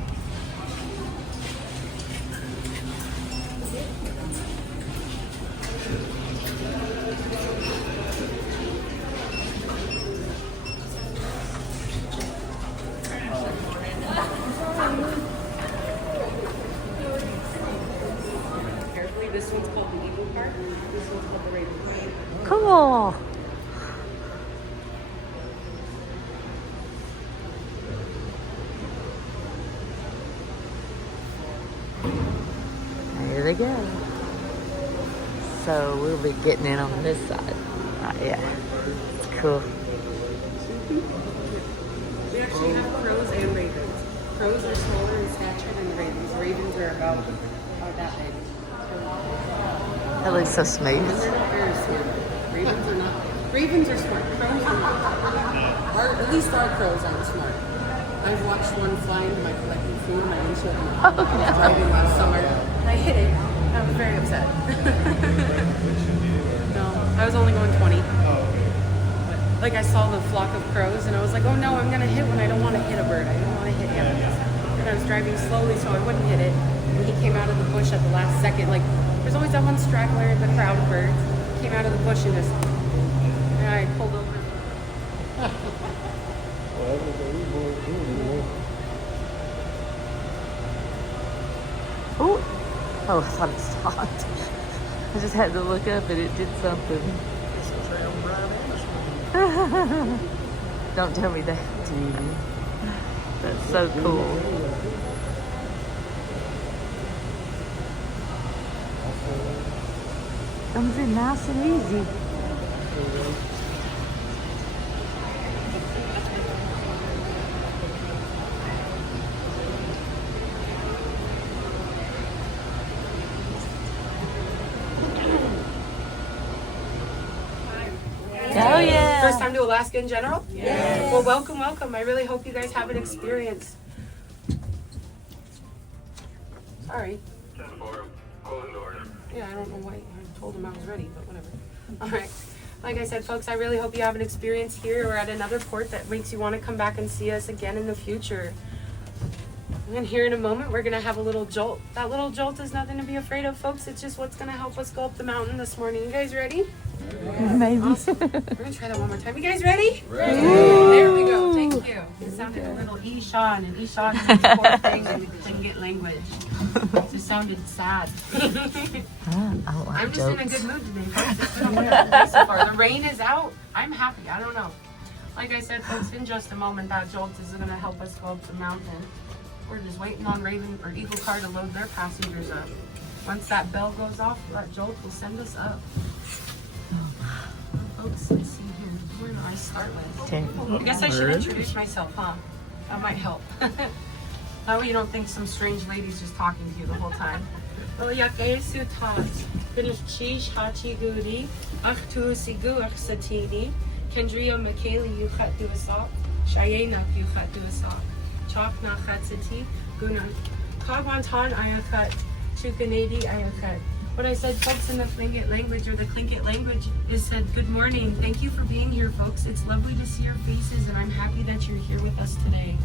This one's called the Eagle Park. This one's called the Raven Park. Cool. There they go. So we'll be getting in on this side. Yeah, it's cool. We actually have crows and ravens. Crows are smaller in stature than the ravens. Ravens are about that big. That looks so smooth. And they're not very smart. Ravens are not. Ravens are smart. Crows are not. At least our crows aren't smart. I've watched one fly into my collecting food in my windshield. I was driving last summer. I hit it. I was very upset. No, I was only going 20. Like I saw the flock of crows and I was like, oh no, I'm gonna hit one. I don't want to hit a bird. I don't want to hit him. And I was driving slowly so I wouldn't hit it. And he came out of the bush at the last second. Like there's always that one straggler in the crowd of birds. Came out of the bush and just, and I pulled over. Oh, I thought it stopped. I just had to look up and it did something. Don't tell me that, dude. That's so cool. Comes in nice and easy. Oh yeah. First time to Alaska in general? Yes. Well, welcome, welcome. I really hope you guys have an experience. Sorry. Yeah, I don't know why I told him I was ready, but whatever. All right. Like I said, folks, I really hope you have an experience here or at another port that makes you want to come back and see us again in the future. And here in a moment, we're going to have a little jolt. That little jolt is nothing to be afraid of, folks. It's just what's going to help us go up the mountain this morning. You guys ready? Maybe. Awesome. We're going to try that one more time. You guys ready? Ready. There we go. Thank you. It sounded a little Ishan, and Ishan is a poor thing in the Tlingit language. It just sounded sad. I'm just in a good mood today, folks. It's been a wonderful day so far. The rain is out. I'm happy. I don't know. Like I said, folks, in just a moment, that jolt is going to help us go up the mountain. We're just waiting on Raven or Eagle Car to load their passengers up. Once that bell goes off, that jolt will send us up. Folks, let's see here. Where do I start with? Okay. I guess I should introduce myself, huh? That might help. That way you don't think some strange lady's just talking to you the whole time. Oh, Yakaesu Tat. Finish Chish Hachi Gudi. Achtu Sigu Achsatini. Kendria Makeli Yuchat Duasak. Shayenak Yuchat Duasak. Chok Na Khatsati. Guna. Kagwantan Ayakat. Chukanadi Ayakat. What I said, folks, in the Tlingit language or the Tlingit language is said, good morning. Thank you for being here, folks. It's lovely to see your faces, and I'm happy that you're here with us today.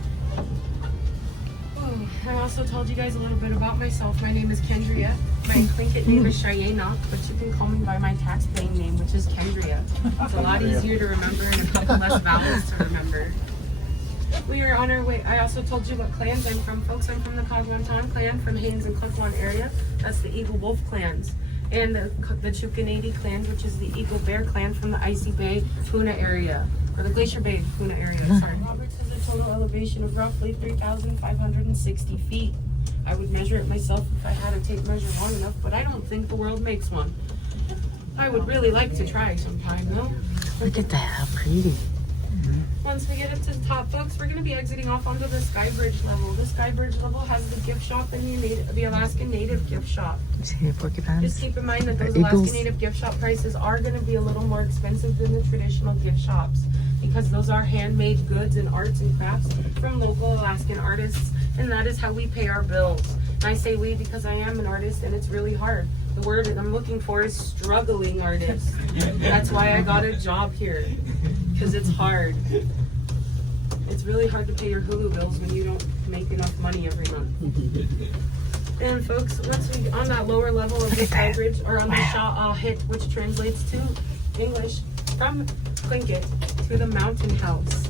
Oh, I also told you guys a little bit about myself. My name is Kendria. My Tlingit name is Shayenak, but you can call me by my tax-paying name, which is Kendria. It's a lot easier to remember and a couple less vowels to remember. We are on our way. I also told you what clans I'm from, folks. I'm from the Kagwantan clan from Haines and Clickwan area. That's the Eagle Wolf clans. And the Chukanadi clan, which is the Eagle Bear clan from the Icy Bay Puna area. Or the Glacier Bay Puna area, sorry. Roberts has a total elevation of roughly 3,560 feet. I would measure it myself if I had a tape measure long enough, but I don't think the world makes one. I would really like to try sometime, though. Look at that, how pretty. Once we get up to the top, folks, we're going to be exiting off onto the Sky Bridge level. The Sky Bridge level has the gift shop and the Alaskan Native gift shop. You see the porcupines? Just keep in mind that those Eagles. Alaskan Native gift shop prices are going to be a little more expensive than the traditional gift shops because those are handmade goods and arts and crafts from local Alaskan artists, and that is how we pay our bills. And I say we because I am an artist and it's really hard. The word that I'm looking for is struggling artist. That's why I got a job here, because it's hard. It's really hard to pay your Hulu bills when you don't make enough money every month. And folks, once we on that lower level of the Sky Bridge, or on the Sha'ah Hit, which translates to English from Tlingit to the Mountain House.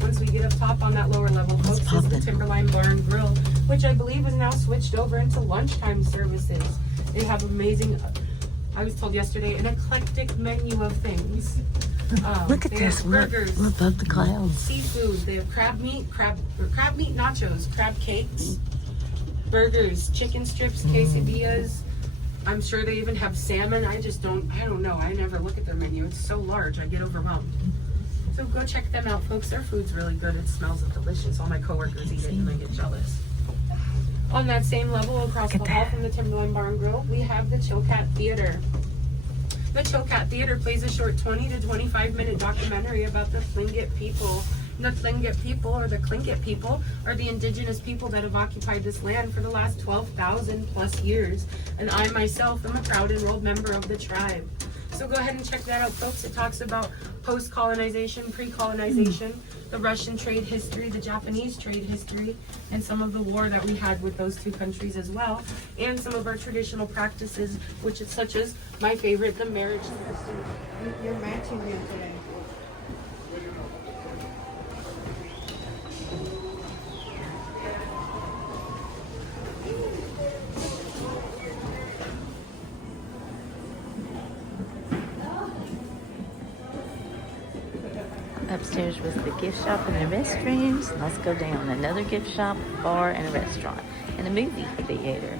Once we get up top on that lower level, folks, is the Timberline Bar and Grill, which I believe is now switched over into lunchtime services. They have amazing, I was told yesterday, an eclectic menu of things. Look at this, burgers, we're above the clouds. seafood. They have crab meat nachos, crab cakes, burgers, chicken strips, quesadillas. I'm sure they even have salmon. I don't know. I never look at their menu. It's so large, I get overwhelmed. So go check them out, folks. Their food's really good. It smells delicious. All my coworkers eat it and I get jealous. On that same level, across the hall from the Timberline Bar and Grill, we have the Chilkat Theater. The Chilkat Theater plays a short 20 to 25-minute documentary about the Tlingit people. The Tlingit people, or the Tlingit people, are the indigenous people that have occupied this land for the last 12,000 plus years. And I myself am a proud enrolled member of the tribe. So go ahead and check that out, folks. It talks about post-colonization, pre-colonization, the Russian trade history, the Japanese trade history, and some of the war that we had with those two countries as well, and some of our traditional practices, which is such as my favorite, the marriage system. You're matching me today. Upstairs was the gift shop and the restrooms. Let's go down. Another gift shop, bar, and a restaurant, and a movie theater.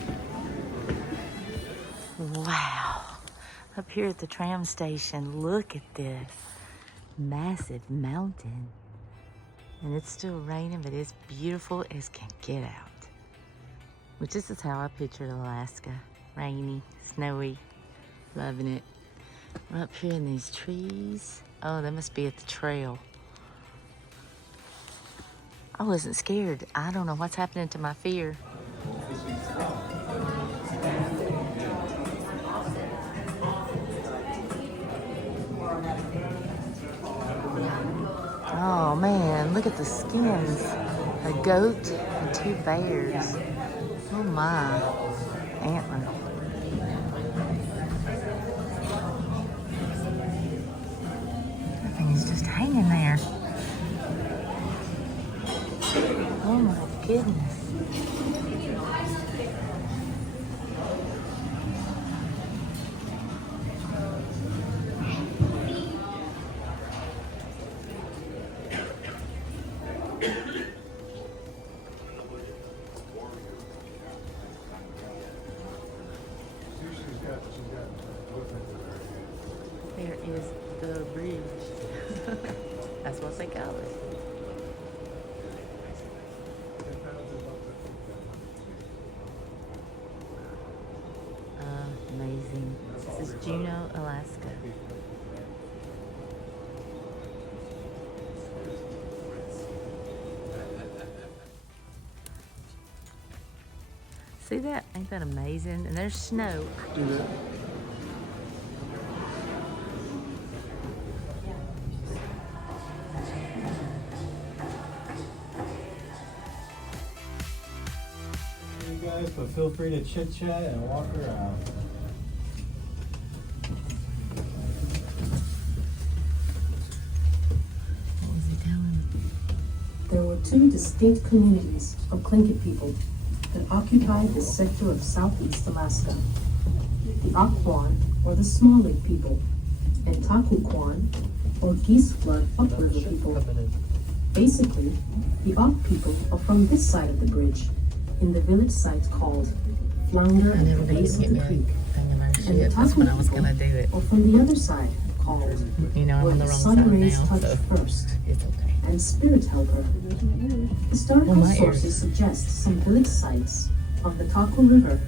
Wow. Up here at the tram station, look at this massive mountain. And it's still raining, but it's beautiful as can get out. Which this is how I pictured Alaska. Rainy, snowy, loving it. We're up here in these trees. Oh, they must be at the trail. I wasn't scared. I don't know what's happening to my fear. Oh man, look at the skins. A goat and two bears. Oh my. Antler. He's just hanging there. Oh my goodness. There is the bridge. That's what they call it. Juneau, Alaska. See that? Ain't that amazing? And there's snow. Do that. You guys, but feel free to chit chat and walk around. What was he telling? There were two distinct communities of Tlingit people that occupied this sector of southeast Alaska. The Aquan, or the Small Lake people, and Takuquan, or Geese Flood upriver people. Basically, the Ak people are from this side of the bridge, in the village site called Flounder I at never the did base get of me the a creek, thing of our and the shit. That's Taku when I was people gonna do it. are from the other side called You know, I'm Where on the the wrong Sun side Rays now, Touch so First, it's okay. and Spirit Helper. Historical Well, my sources ears. suggest some village sites on the Taku River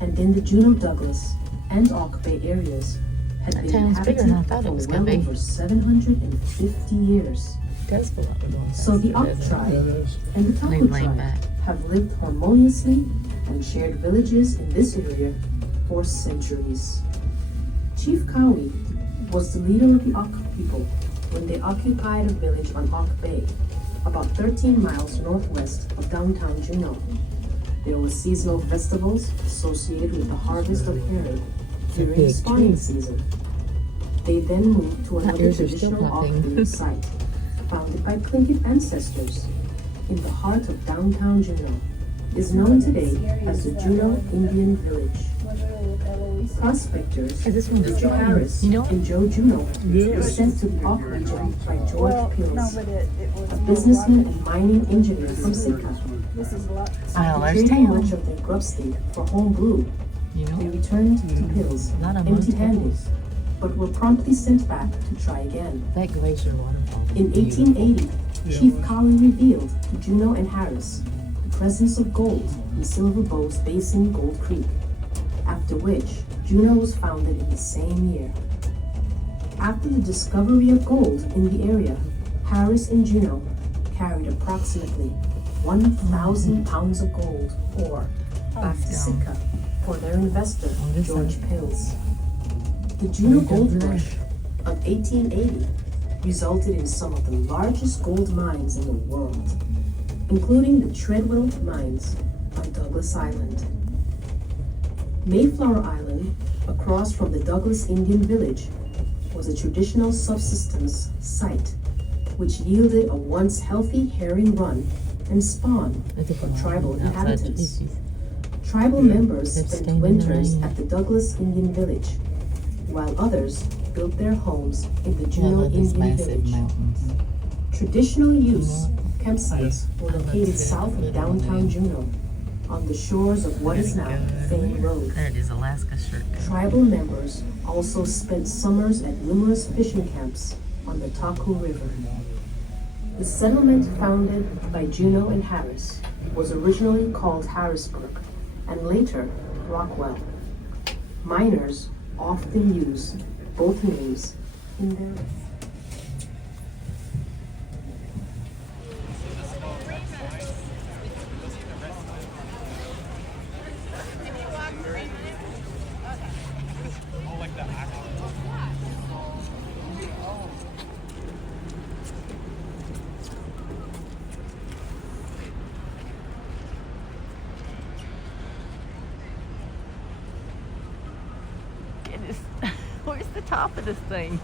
and in the Juneau Douglas and Auk Bay areas had That been town's bigger than I inhabited thought it for was well gonna be. over 750 years. It does feel like we're going So the faster, Auk doesn't it? tribe and the Need Taku lane tribe back. have lived harmoniously and shared villages in this area for centuries. Chief Cowie was the leader of the Auk people when they occupied a village on Auk Bay, about 13 miles northwest of downtown Juneau. There were seasonal festivals associated with the harvest of herring during the big spawning tree. season. They then moved to another ears are still traditional Auk popping. village site, founded by Tlingit ancestors in the heart of downtown Juneau. Is known today as the Juneau Indian Village. Prospectors Hey, this one's Richard strong. Harris You know what? and Joe Juneau were sent to the Auk region by George Pills, it a businessman and mining engineer from Sitka. This is a lot. Oh, there's Trading town. much of their grub state for home brew, You they know? returned to Pills Not a empty-handed, but were promptly sent back to try again. That glacier waterfall. In 1880, Chief Cowie revealed to Juneau and Harris the presence of gold in Silver Bow's Basin Gold Creek, after which Juneau was founded in the same year. After the discovery of gold in the area, Harris and Juneau carried approximately 1,000 pounds of gold ore back to Sitka for their investor, this George side. Pills. The Juneau Right Gold over there. Rush of 1880 resulted in some of the largest gold mines in the world, including the Treadwell mines on Douglas Island. Mayflower Island, across from the Douglas Indian Village, was a traditional subsistence site, which yielded a once healthy herring run and spawn for tribal inhabitants. Tribal members They'd spent stand in the winters rain. at the Douglas Indian Village, while others built their homes in the I Juneau love these Indian massive Village. mountains. Traditional use campsites were I love located that south of little downtown dude. Juneau, on the shores of what is now Fane Road. There it is, Alaska shirt. Tribal members also spent summers at numerous fishing camps on the Taku River. The settlement founded by Juneau and Harris was originally called Harrisburg and later Rockwell. Miners often use both names in their Where's the top of this thing?